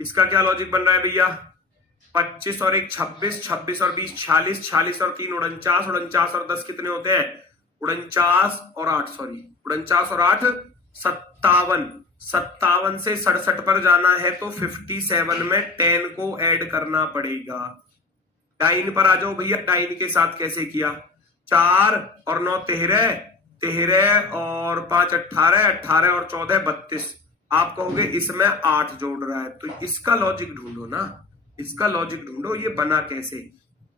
इसका क्या लॉजिक बन रहा है भैया? 25 और 1 26, 26 और 20 46, 46 और 3 49, 49 और 10 कितने होते हैं? 49 और 8 सॉरी 49 और 8 57, 57 से 67 पर जाना है तो 57 में 10 को ऐड करना पड़ेगा। डाइन पर आ जाओ भैया, डाइन के साथ कैसे किया? 4 और 9 13, 13 और 5 18, 18 और 14 32। आप कहोगे इसमें 8 जोड़ रहा है, तो इसका लॉजिक ढूंढो ना, इसका लॉजिक ढूंढो, ये बना कैसे?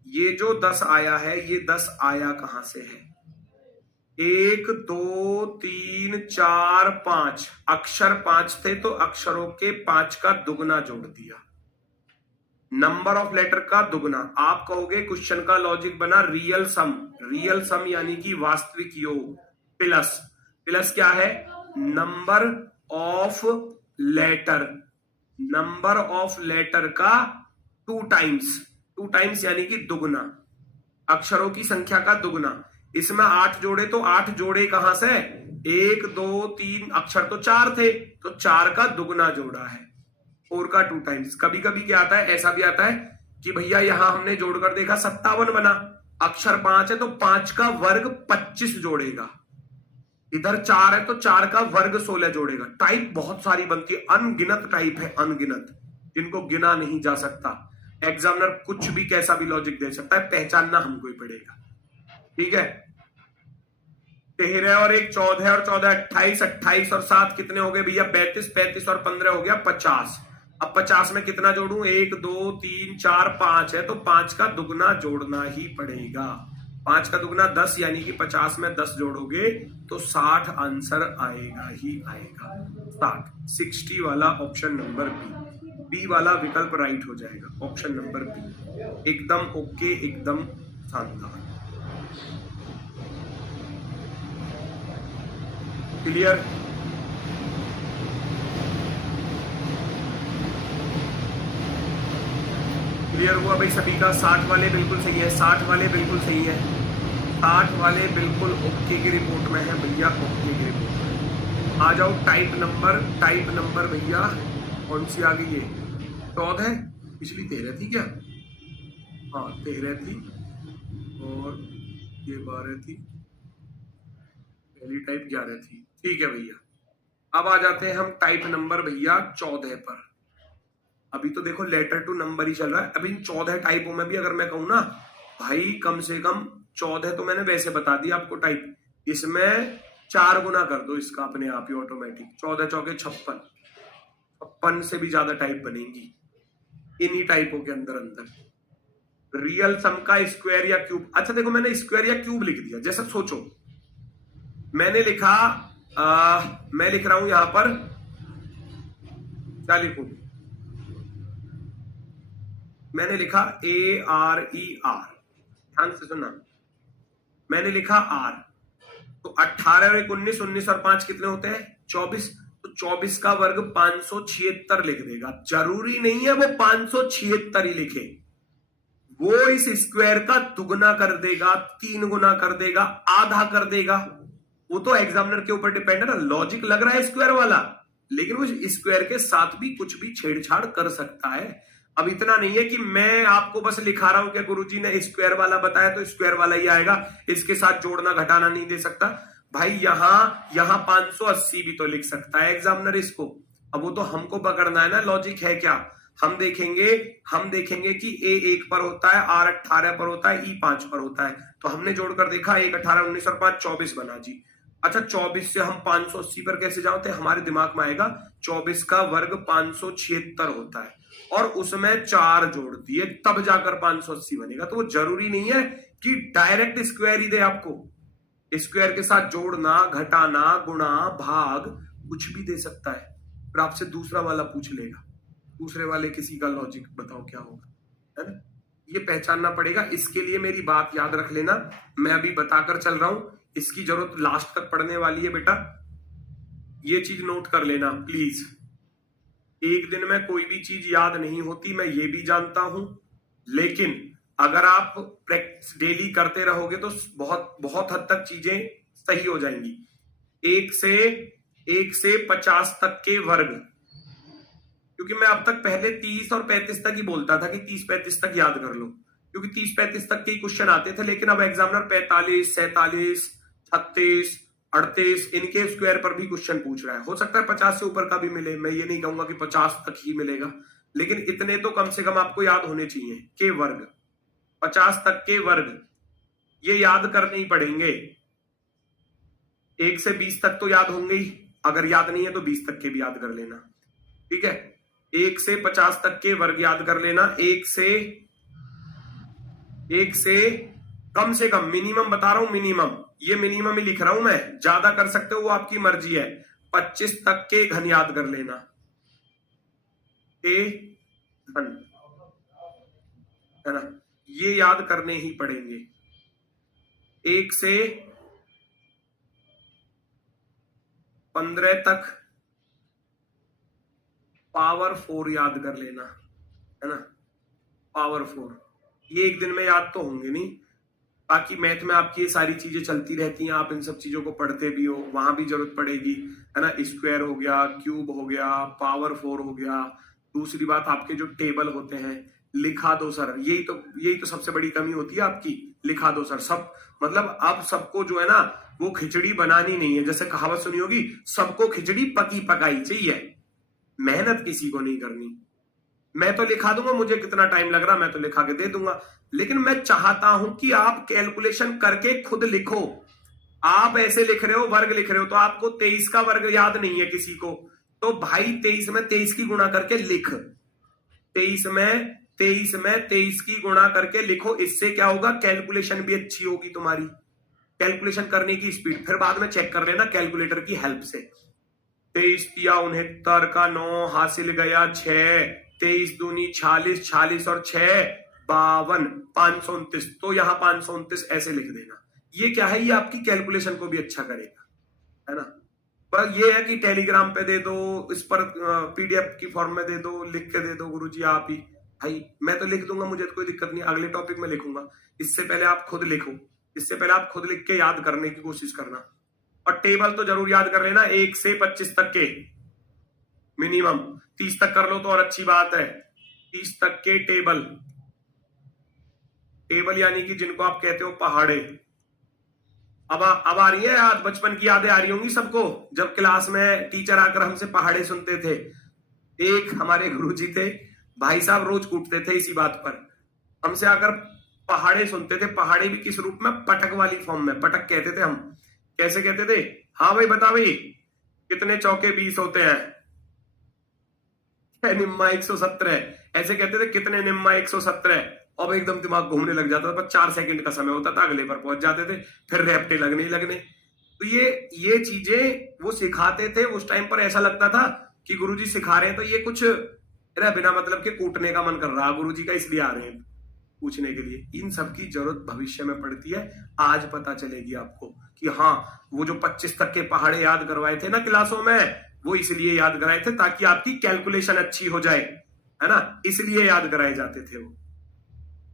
ये जो 10 आया है ये 10 आया कहां से है? 1 2 3 4 5 अक्षर 5 थे तो अक्षरों के 5 का दुगना जोड़ दिया, नंबर ऑफ लेटर का दुगना। आप कहोगे क्वेश्चन का लॉजिक बना रियल सम, रियल सम यानी कि वास्तविक योग, प्लस प्लस क्या है? Number of letter, number of letter का 2 टाइम्स, 2 टाइम्स यानी कि दुगना, अक्षरों की संख्या का दुगना। इसमें 8 जोड़े तो 8 जोड़े कहां से? 1 2 3 अक्षर तो 4 थे तो 4 का दुगना जोड़ा है, 4 का 2 टाइम्स। कभी कभी क्या आता है, ऐसा भी आता है कि भैया यहां हमने जोड़कर देखा 57 बना, अक्षर 5 है तो 5 का वर्ग 25 जोड़ेगा, इधर 4 है तो 4 का वर्ग 16 जोड़ेगा। टाइप बहुत सारी बनती है, अनगिनत टाइप है, अनगिनत, जिनको गिना नहीं जा सकता। एग्जामिनर कुछ भी कैसा भी लॉजिक दे सकता है, पहचानना हमको ही पड़ेगा, ठीक है। 13 और 1 14 और 14 28, 28 और 7 कितने हो गए भैया? 35, 35 और 15 हो गया 50। अब 50 में कितना जोड़ू? 1 2 3 4 5 है तो 5 का दुगना जोड़ना ही पड़ेगा। 5 का दुगना 10 यानी कि 50 में 10 जोड़ोगे तो 60 आंसर आएगा ही आएगा। 60 वाला ऑप्शन नंबर बी। बी वाला विकल्प राइट हो जाएगा, ऑप्शन नंबर बी। एकदम ओके, एकदम शानदार, क्लियर। क्लियर हुआ भाई सभी का? 60 वाले बिल्कुल सही है, 60 वाले बिल्कुल सही है, 60 वाले बिल्कुल ओके की रिपोर्ट में है भैया, ओके की रिपोर्ट में। आ जाओ टाइप नंबर भैया, कौन सी आ गई है? 14, पिछली 13 थी क्या? हाँ 13 थी और ये 12 थी, पहली टाइप 11 थी, ठीक है भैया। अब आ जाते हैं हम टाइप नंबर भैया 14 पर। अभी तो देखो लेटर टू नंबर ही चल रहा है, अभी इन 14 टाइपों में भी अगर मैं कहूं ना भाई, कम से कम 14 तो मैंने वैसे बता दिया आपको टाइप, इसमें 4 गुना कर दो इसका अपने आप ही ऑटोमेटिक, 14 चौके 56, 56 से भी ज्यादा टाइप बनेंगी इन्हीं टाइपों के अंदर। रियल सम का स्क्वायर या क्यूब, अच्छा देखो मैंने स्क्वायर या क्यूब लिख दिया, जैसा सोचो मैंने लिखा, मैं लिख रहा हूं यहां पर, क्या लिखूं? मैंने लिखा ARER, ध्यान से सुनना, मैंने लिखा आर, तो 18 और 1 19, 19 और 5 कितने होते हैं? 24, तो 24 का वर्ग 576 लिख देगा। जरूरी नहीं है वो 576 ही लिखे, वो इस स्क्वायर का दुगना कर देगा, 3 गुना कर देगा, आधा कर देगा, वो तो एग्जामिनर के ऊपर डिपेंड है ना। लॉजिक लग रहा है स्क्वायर वाला, लेकिन वो स्क्वायर के साथ भी कुछ भी छेड़छाड़ कर सकता है। अब इतना नहीं है कि मैं आपको बस लिखा रहा हूं कि गुरुजी ने स्क्वायर वाला बताया तो स्क्वायर वाला ही आएगा, इसके साथ जोड़ना घटाना नहीं दे सकता भाई। यहां 580 भी तो लिख सकता है एग्जामिनर इसको। अब वो तो हमको पकड़ना है ना लॉजिक है क्या। हम देखेंगे कि A 1 पर होता है, R 18 पर होता है, E 5 पर होता है, तो हमने जोड़कर देखा 1 18 19 और 5 24 बना जी। अच्छा 24 से हम 580 पर कैसे जाते हैं? हमारे दिमाग में आएगा 24 का वर्ग 576 होता है और उसमें 4 जोड़ दिए तब जाकर 580 बनेगा। तो वो जरूरी नहीं है कि डायरेक्ट स्क्वायर ही दे आपको, स्क्वायर के साथ जोड़ना घटाना गुणा भाग कुछ भी दे सकता है। फिर आपसे दूसरा वाला पूछ लेगा, दूसरे वाले किसी का लॉजिक बताओ क्या होगा, है ना? ये पहचानना पड़ेगा। इसके लिए मेरी बात याद रख लेना, मैं अभी बताकर चल रहा हूं, इसकी जरूरत लास्ट तक पढ़ने वाली है बेटा, ये चीज नोट कर लेना प्लीज। एक दिन में कोई भी चीज याद नहीं होती, मैं ये भी जानता हूं, लेकिन अगर आप प्रैक्टिस डेली करते रहोगे तो बहुत बहुत हद तक चीजें सही हो जाएंगी। 1 से 50 तक के वर्ग, क्योंकि मैं अब तक पहले 30 और 35 तक ही बोलता था कि 30-35 तक याद कर लो, क्योंकि 30-35 तक के ही क्वेश्चन आते थे, लेकिन अब एग्जामिनर 45, 47, 36, 38 इनके स्क्वायर पर भी क्वेश्चन पूछ रहा है। हो सकता है 50 से ऊपर का भी मिले, मैं ये नहीं कहूंगा कि 50 तक ही मिलेगा, लेकिन इतने तो कम से कम आपको याद होने चाहिए के वर्ग, 50 तक के वर्ग ये याद करने ही पड़ेंगे। 1 से 20 तक तो याद होंगे ही, अगर याद नहीं है तो 20 तक के भी याद कर लेना, ठीक है। 1 से 50 तक के वर्ग याद कर लेना। 1 से कम से कम, मिनिमम बता रहा हूं, मिनिमम, ये मिनिमम ही लिख रहा हूं मैं, ज्यादा कर सकते हो वो आपकी मर्जी है। 25 तक के घन याद कर लेना, के घन, है ना, ये याद करने ही पड़ेंगे। 1 से 15 तक पावर 4 याद कर लेना, है ना, पावर 4, ये एक दिन में याद तो होंगे नहीं, बाकी मैथ में आपकी ये सारी चीजें चलती रहती हैं, आप इन सब चीजों को पढ़ते भी हो, वहां भी जरूरत पड़ेगी, है ना। स्क्वायर हो गया, क्यूब हो गया, पावर 4 हो गया। दूसरी बात, आपके जो टेबल होते हैं, लिखा दो सर, यही तो सबसे बड़ी कमी होती है आपकी, लिखा दो सर। सब मतलब अब सबको जो है ना वो खिचड़ी बनानी नहीं है, जैसे कहावत सुनी होगी, सबको खिचड़ी पकी पकाई चाहिए, मेहनत किसी को नहीं करनी। मैं तो लिखा दूंगा, मुझे कितना टाइम लग रहा मैं तो लिखा के दे दूंगा, लेकिन मैं चाहता हूं कि आप कैलकुलेशन करके खुद लिखो। आप ऐसे लिख रहे हो, वर्ग लिख रहे हो, तो आपको 23 का वर्ग याद नहीं है किसी को, तो भाई 23 में 23 की गुणा करके लिख, 23 में 23 की गुणा करके लिखो। इससे क्या होगा, कैलकुलेशन भी अच्छी होगी तुम्हारी, कैलकुलेशन करने की स्पीड। फिर बाद में चेक कर लेना कैलकुलेटर की हेल्प से। 23 या 69 का 9 हासिल गया 6, 23 दूनी 46, 46 और 6 52, 529। तो यहाँ 529 ऐसे लिख देना। ये क्या है, ये आपकी कैलकुलेशन को भी अच्छा करेगा, है ना। पर ये है कि टेलीग्राम पे दे दो, इस पर पीडीएफ की फॉर्म में दे दो, लिख के दे दो गुरुजी आप ही। भाई मैं तो लिख दूंगा, मुझे तो कोई दिक्कत नहीं, अगले टॉपिक में लिखूंगा। इससे पहले आप खुद लिखो, इससे पहले आप खुद लिख के याद करने की कोशिश करना। और टेबल तो जरूर याद कर लेना, 1 से 25 तक के मिनिमम। 30 तक कर लो तो और अच्छी बात है। 30 तक के टेबल, टेबल यानी कि जिनको आप कहते हो पहाड़े। अब आ रही है याद, बचपन की यादें आ रही होंगी सबको, जब क्लास में टीचर आकर हमसे पहाड़े सुनते थे। एक हमारे गुरुजी थे, भाई साहब रोज कूटते थे इसी बात पर, हमसे आकर पहाड़े सुनते थे। पहाड़े भी किस रूप में, पटक वाली फॉर्म में, पटक कहते थे हम। कैसे कहते थे, हाँ भाई बता भाई कितने चौके 20 होते हैं, निम्मा 117, ऐसे कहते थे, कितने निम्मा 117। अब एकदम दिमाग घूमने लग जाता था, 4 सेकंड का समय होता था, अगले पर पहुंच जाते थे, फिर रेपटे लगने। तो ये चीजें वो सिखाते थे उस टाइम पर। ऐसा लगता था कि गुरुजी सिखा रहे हैं तो ये कुछ बिना मतलब के कूटने का मन कर रहा गुरुजी का, इसलिए आ रहे हैं पूछने के लिए। इन सब की जरूरत भविष्य में पड़ती है। आज पता चलेगी आपको कि हाँ, वो जो 25 तक के पहाड़े याद करवाए थे ना क्लासों में, वो इसलिए याद कराए थे ताकि आपकी कैलकुलेशन अच्छी हो जाए, है ना, इसलिए याद कराए जाते थे वो।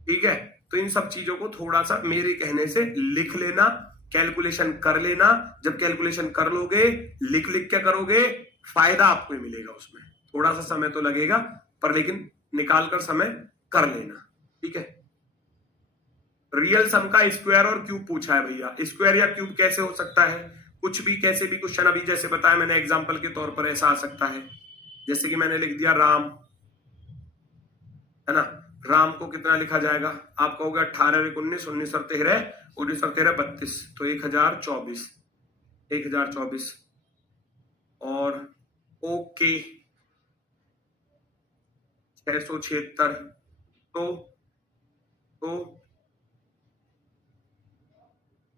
ठीक है, तो इन सब चीजों को थोड़ा सा मेरे कहने से लिख लेना, कैलकुलेशन कर लेना। जब कैलकुलेशन कर लोगे, लिख के करोगे, फायदा आपको ही मिलेगा उसमें। थोड़ा सा समय तो लगेगा, पर लेकिन निकाल कर समय कर लेना। ठीक है, रियल सम का स्क्वायर और क्यूब पूछा है भैया। स्क्वायर या क्यूब कैसे हो सकता है, कुछ भी कैसे भी क्वेश्चन, अभी जैसे बताया मैंने एग्जांपल के तौर पर, ऐसा आ सकता है। जैसे कि मैंने लिख दिया राम, है ना, राम को कितना लिखा जाएगा, आप कहोगे 18 और 19, 19 और 13, 19 और 13 32, तो 1024, 1024। और ओके 676। तो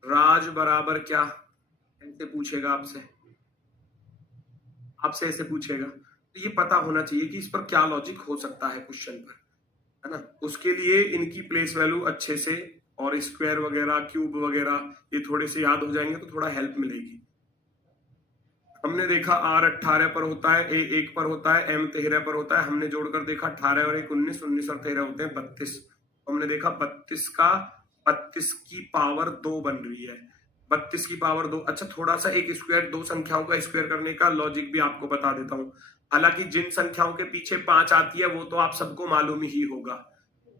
राज बराबर क्या, ऐसे पूछेगा आपसे ऐसे पूछेगा। तो ये पता होना चाहिए कि इस पर क्या लॉजिक हो सकता है क्वेश्चन पर, है ना। उसके लिए इनकी प्लेस वैल्यू अच्छे से, और स्क्वायर वगैरह क्यूब वगैरह ये थोड़े से याद हो जाएंगे तो थोड़ा हेल्प मिलेगी। हमने देखा R 18 पर होता है, A 1 पर होता है, M 13 पर होता है। हमने जोड़कर देखा 18 और 1 19, 19 और 13 होते हैं 32। हमने देखा 32 की पावर 2 बन रही है, 32 की पावर 2। अच्छा, थोड़ा सा एक स्क्वायर, दो संख्याओं का स्क्वायर करने का लॉजिक भी आपको बता देता हूं। हालांकि जिन संख्याओं के पीछे 5 आती है वो तो आप सबको मालूम ही होगा।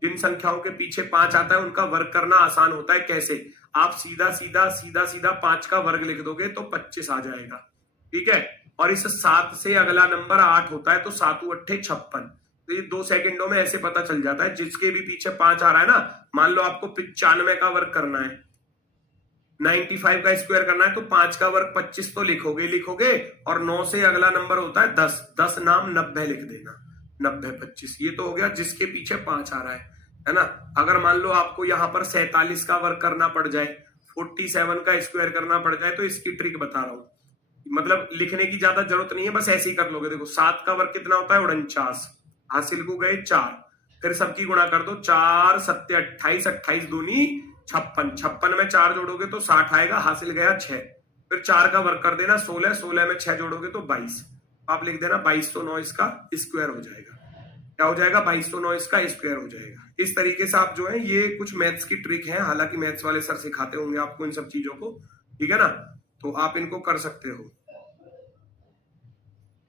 जिन संख्याओं के पीछे 5 आता है उनका वर्ग करना आसान होता है। कैसे, आप सीधा सीधा 5 का वर्ग लिख दोगे तो 25 आ जाएगा। ठीक है, और इस 7 से अगला नंबर 8 होता है, तो 7 8 56। तो ये 2 सेकंडों में ऐसे पता चल जाता है। जिसके भी पीछे 5 आ रहा है ना, मान लो आपको 95 का वर्ग करना है, 95 का स्क्वायर करना है, तो 5 का वर्ग 25 तो लिखोगे, और 9 से अगला नंबर होता है 10, 10 नाम 90 लिख देना, 90 25। ये तो हो गया जिसके पीछे 5 आ रहा है ना। अगर मान लो आपको यहाँ पर 47 का वर्ग करना पड़ जाए, 47 का स्क्वायर करना पड़ जाए, तो इसकी ट्रिक बता रहा हूं। मतलब लिखने की ज्यादा जरूरत नहीं है, बस ऐसे ही कर लोगे। देखो 7 का वर्ग कितना होता है, 49, हासिल को गए 4, फिर सबकी गुणा कर दो, 4 7 28, 28 दूनी 56, 56 में 4 जोड़ोगे तो 60 आएगा, हासिल गया 6। फिर 4 का वर्ग कर देना 16, 16 में 6 जोड़ोगे तो 22। आप लिख देना 2209 इसका स्क्वायर हो जाएगा। क्या हो जाएगा, 2209 इसका स्क्वायर हो जाएगा। इस तरीके से आप जो है, ये कुछ मैथ्स की ट्रिक है, हालांकि मैथ्स वाले सर सिखाते होंगे आपको इन सब चीजों को, ठीक है ना, तो आप इनको कर सकते हो।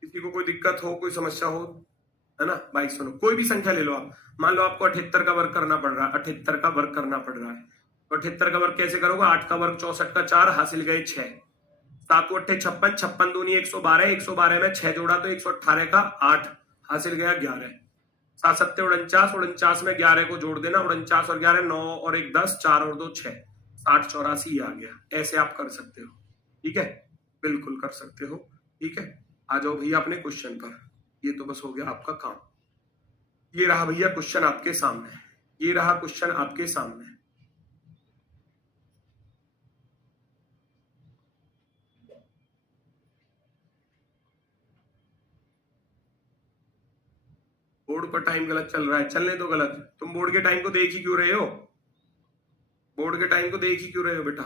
किसी को कोई दिक्कत हो, कोई समस्या हो, है ना। 2209 कोई भी संख्या ले लो आप, मान लो आपको 78 का वर्ग करना पड़ रहा है, 78 का वर्ग करना पड़ रहा है, तो 78 का वर्ग कैसे करोगे, 8 का वर्ग 64 का 4, हासिल गए 6, 7 8 56, 56 दूनी 112, 112 में 6 जोड़ा तो 118 का 8, हासिल गया 11, 7 7 49, 49 में 11 को जोड़ देना, 49 और 11 9 और 1 10, 4 और 2 6, 60 84 आ गया। ऐसे आप कर सकते हो, ठीक है, बिल्कुल कर सकते हो। ठीक है, आ जाओ भैया अपने क्वेश्चन पर। ये तो बस हो गया आपका काम। ये रहा भैया क्वेश्चन आपके सामने, ये रहा क्वेश्चन आपके सामने। बोर्ड पर टाइम गलत चल रहा है, चलने दो गलत। तुम बोर्ड के टाइम को देख ही क्यों रहे हो? बोर्ड के टाइम को देख ही क्यों रहे हो बेटा?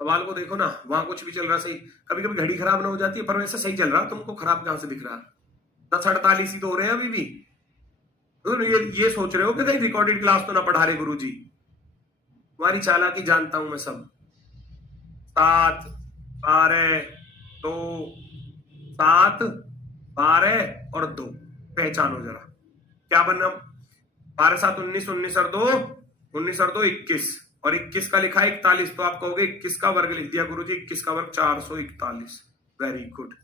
सवाल को देखो ना, वहां कुछ भी चल रहा सही। कभी कभी घड़ी खराब ना हो जाती है, पर वैसे सही चल रहा, तुमको खराब कहां से दिख रहा? 10:48 ही तो हो रहे हैं अभी भी। तो ये सोच रहे हो कि कहीं रिकॉर्डेड क्लास तो ना पढ़ा रहे गुरुजी? तुम्हारी चालाकी जानता हूं मैं सब। 7, 12, 2, 7, 12 और 2 पहचानो जरा क्या बनना। 12, 7, 19, 19 और 2, 19 और 2 21, और 21 का लिखा है 41, तो आप कहोगे 21 का वर्ग लिख दिया गुरुजी, 21 का वर्ग 441। Very good.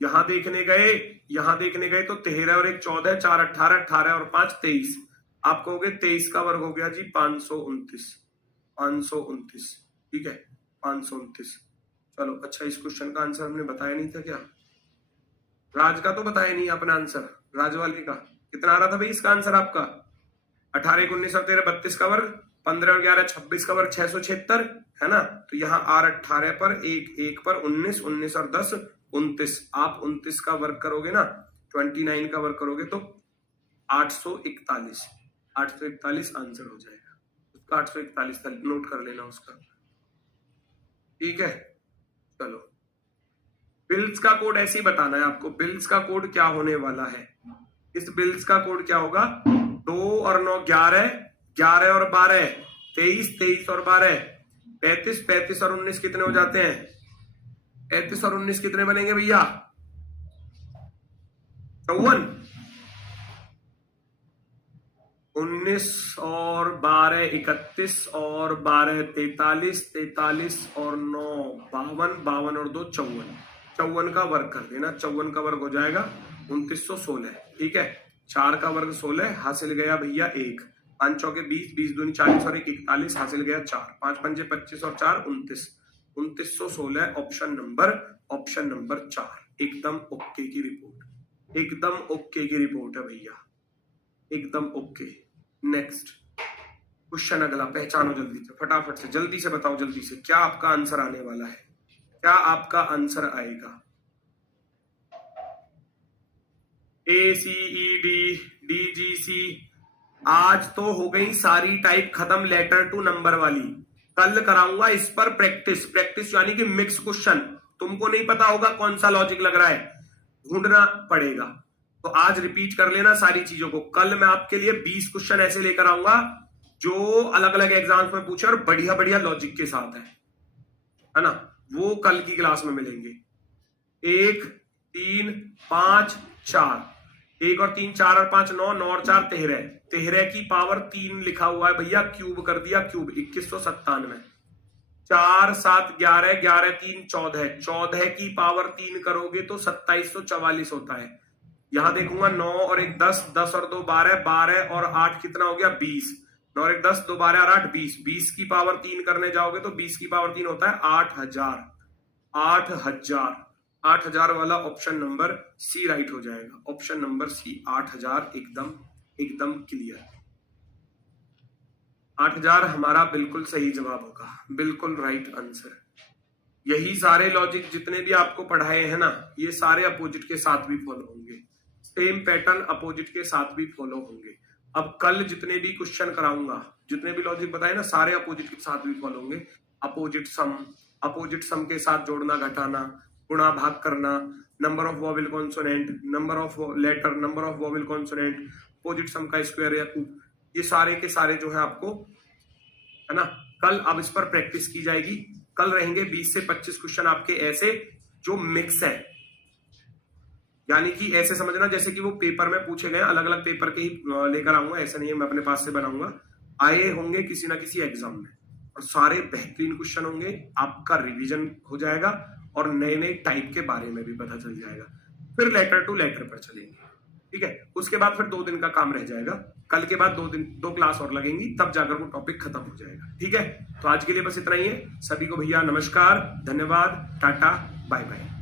यहां देखने गए तो 13 और 1 14, 4 18, 18 और 5 23। आप कहोगे 23 का वर्ग हो गया जी 529, 529। ठीक है, 529। चलो अच्छा, इस क्वेश्चन का आंसर हमने बताया नहीं था क्या? राज का तो बताया नहीं अपना आंसर, राज वाले का कितना आ रहा था भाई इसका आंसर आपका? 18, 19 और 13 32 का वर्ग, 15 और 11 26 का वर्ग 676 है ना। तो यहाँ R 18 पर 1 पर 19, 19 और 10 29। आप 29 का वर्ग करोगे ना, 29 का वर्ग करोगे तो 841, 841 आंसर हो जाएगा उसका। 841 नोट कर लेना उसका। ठीक है, चलो बिल्स का कोड ऐसे ही बताना है आपको। बिल्स का कोड क्या होने वाला है? इस बिल्स का कोड क्या होगा? 2 और 9 11, 11 और 12 23, 23 और 12 35, 35 और 19 कितने हो जाते हैं? 35 और 19 कितने बनेंगे भैया? 54। 19 और 12 31 और 12 43, 43 और 9 52, 52 और 2 54। 54 का वर्ग कर देना, 54 का वर्ग हो जाएगा 2916। ठीक है, 4 का वर्ग 16, हासिल गया भैया 1। 5 चौके 20, 20 दूनी 40 और 1 41, हासिल गया 4। 5 पंजे 25 और 4 29, 2916। ऑप्शन नंबर 4 एकदम ओके की रिपोर्ट, एकदम ओके की रिपोर्ट है भैया, एकदम ओके। नेक्स्ट क्वेश्चन अगला, पहचानो जल्दी से, फटाफट से, जल्दी से बताओ, जल्दी से क्या आपका आंसर आने वाला है? क्या आपका आंसर आएगा? ACED DGC। आज तो हो गई सारी टाइप खत्म, लेटर टू नंबर वाली। कल कराऊंगा इस पर प्रैक्टिस यानी कि मिक्स क्वेश्चन। तुमको नहीं पता होगा कौन सा लॉजिक लग रहा है, ढूंढना पड़ेगा। तो आज रिपीट कर लेना सारी चीजों को। कल मैं आपके लिए 20 क्वेश्चन ऐसे लेकर आऊंगा जो अलग अलग एग्जाम्स में पूछे और बढ़िया बढ़िया लॉजिक के साथ है ना। वो कल की क्लास में मिलेंगे। 1 3 5 4, 1 और 3 4 और 5 9, 9 और 4 13, 13 की पावर 3 लिखा हुआ है भैया, क्यूब कर दिया, क्यूब 2197। 4 7 11, 11 3 14, 14 की पावर 3 करोगे तो 2744 होता है। यहां देखूंगा 9 और 1 10, 10 और 2 12, 12 और 8 कितना हो गया 20। 9 और 1 10, 2 12 और 8 20, 20 की पावर 3 करने जाओगे तो 20 की पावर 3 होता है 8000। 8000 वाला ऑप्शन नंबर सी राइट हो जाएगा। ऑप्शन नंबर सी 8000 एकदम क्लियर। 8000 हमारा बिल्कुल सही जवाब होगा, बिल्कुल राइट आंसर। यही सारे लॉजिक जितने भी आपको पढ़ाए हैं ना, ये सारे अपोजिट के साथ भी फॉलो होंगे। सेम पैटर्न अपोजिट के साथ भी फॉलो होंगे। अब कल जितने भी क्वेश्चन कराऊंगा, जितने भी लॉजिक बताए ना, सारे अपोजिट के साथ भी फॉलो होंगे। अपोजिट सम के साथ जोड़ना घटाना, गुणा भाग करना, number of vowel consonant, number of letter, number of vowel consonant, opposite sum का स्क्वायर या क्यूब, ये सारे के सारे जो है आपको, है ना, कल अब इस पर प्रैक्टिस की जाएगी। कल रहेंगे 20 से 25 क्वेश्चन आपके ऐसे जो मिक्स है, यानी कि ऐसे समझना जैसे कि वो पेपर में पूछे गए, अलग अलग पेपर के ही लेकर आऊंगा, ऐसा नहीं है मैं अपने पास से बनाऊंगा। आए होंगे किसी ना किसी एग्जाम में, और सारे बेहतरीन क्वेश्चन होंगे, आपका रिवीजन हो जाएगा और नए नए टाइप के बारे में भी पता चल जाएगा। फिर लेटर टू लेटर पर चलेंगे, ठीक है। उसके बाद फिर 2 दिन का काम रह जाएगा, कल के बाद 2 क्लास और लगेंगी, तब जाकर वो टॉपिक खत्म हो जाएगा, ठीक है। तो आज के लिए बस इतना ही है। सभी को भैया नमस्कार, धन्यवाद, टाटा, बाय बाय।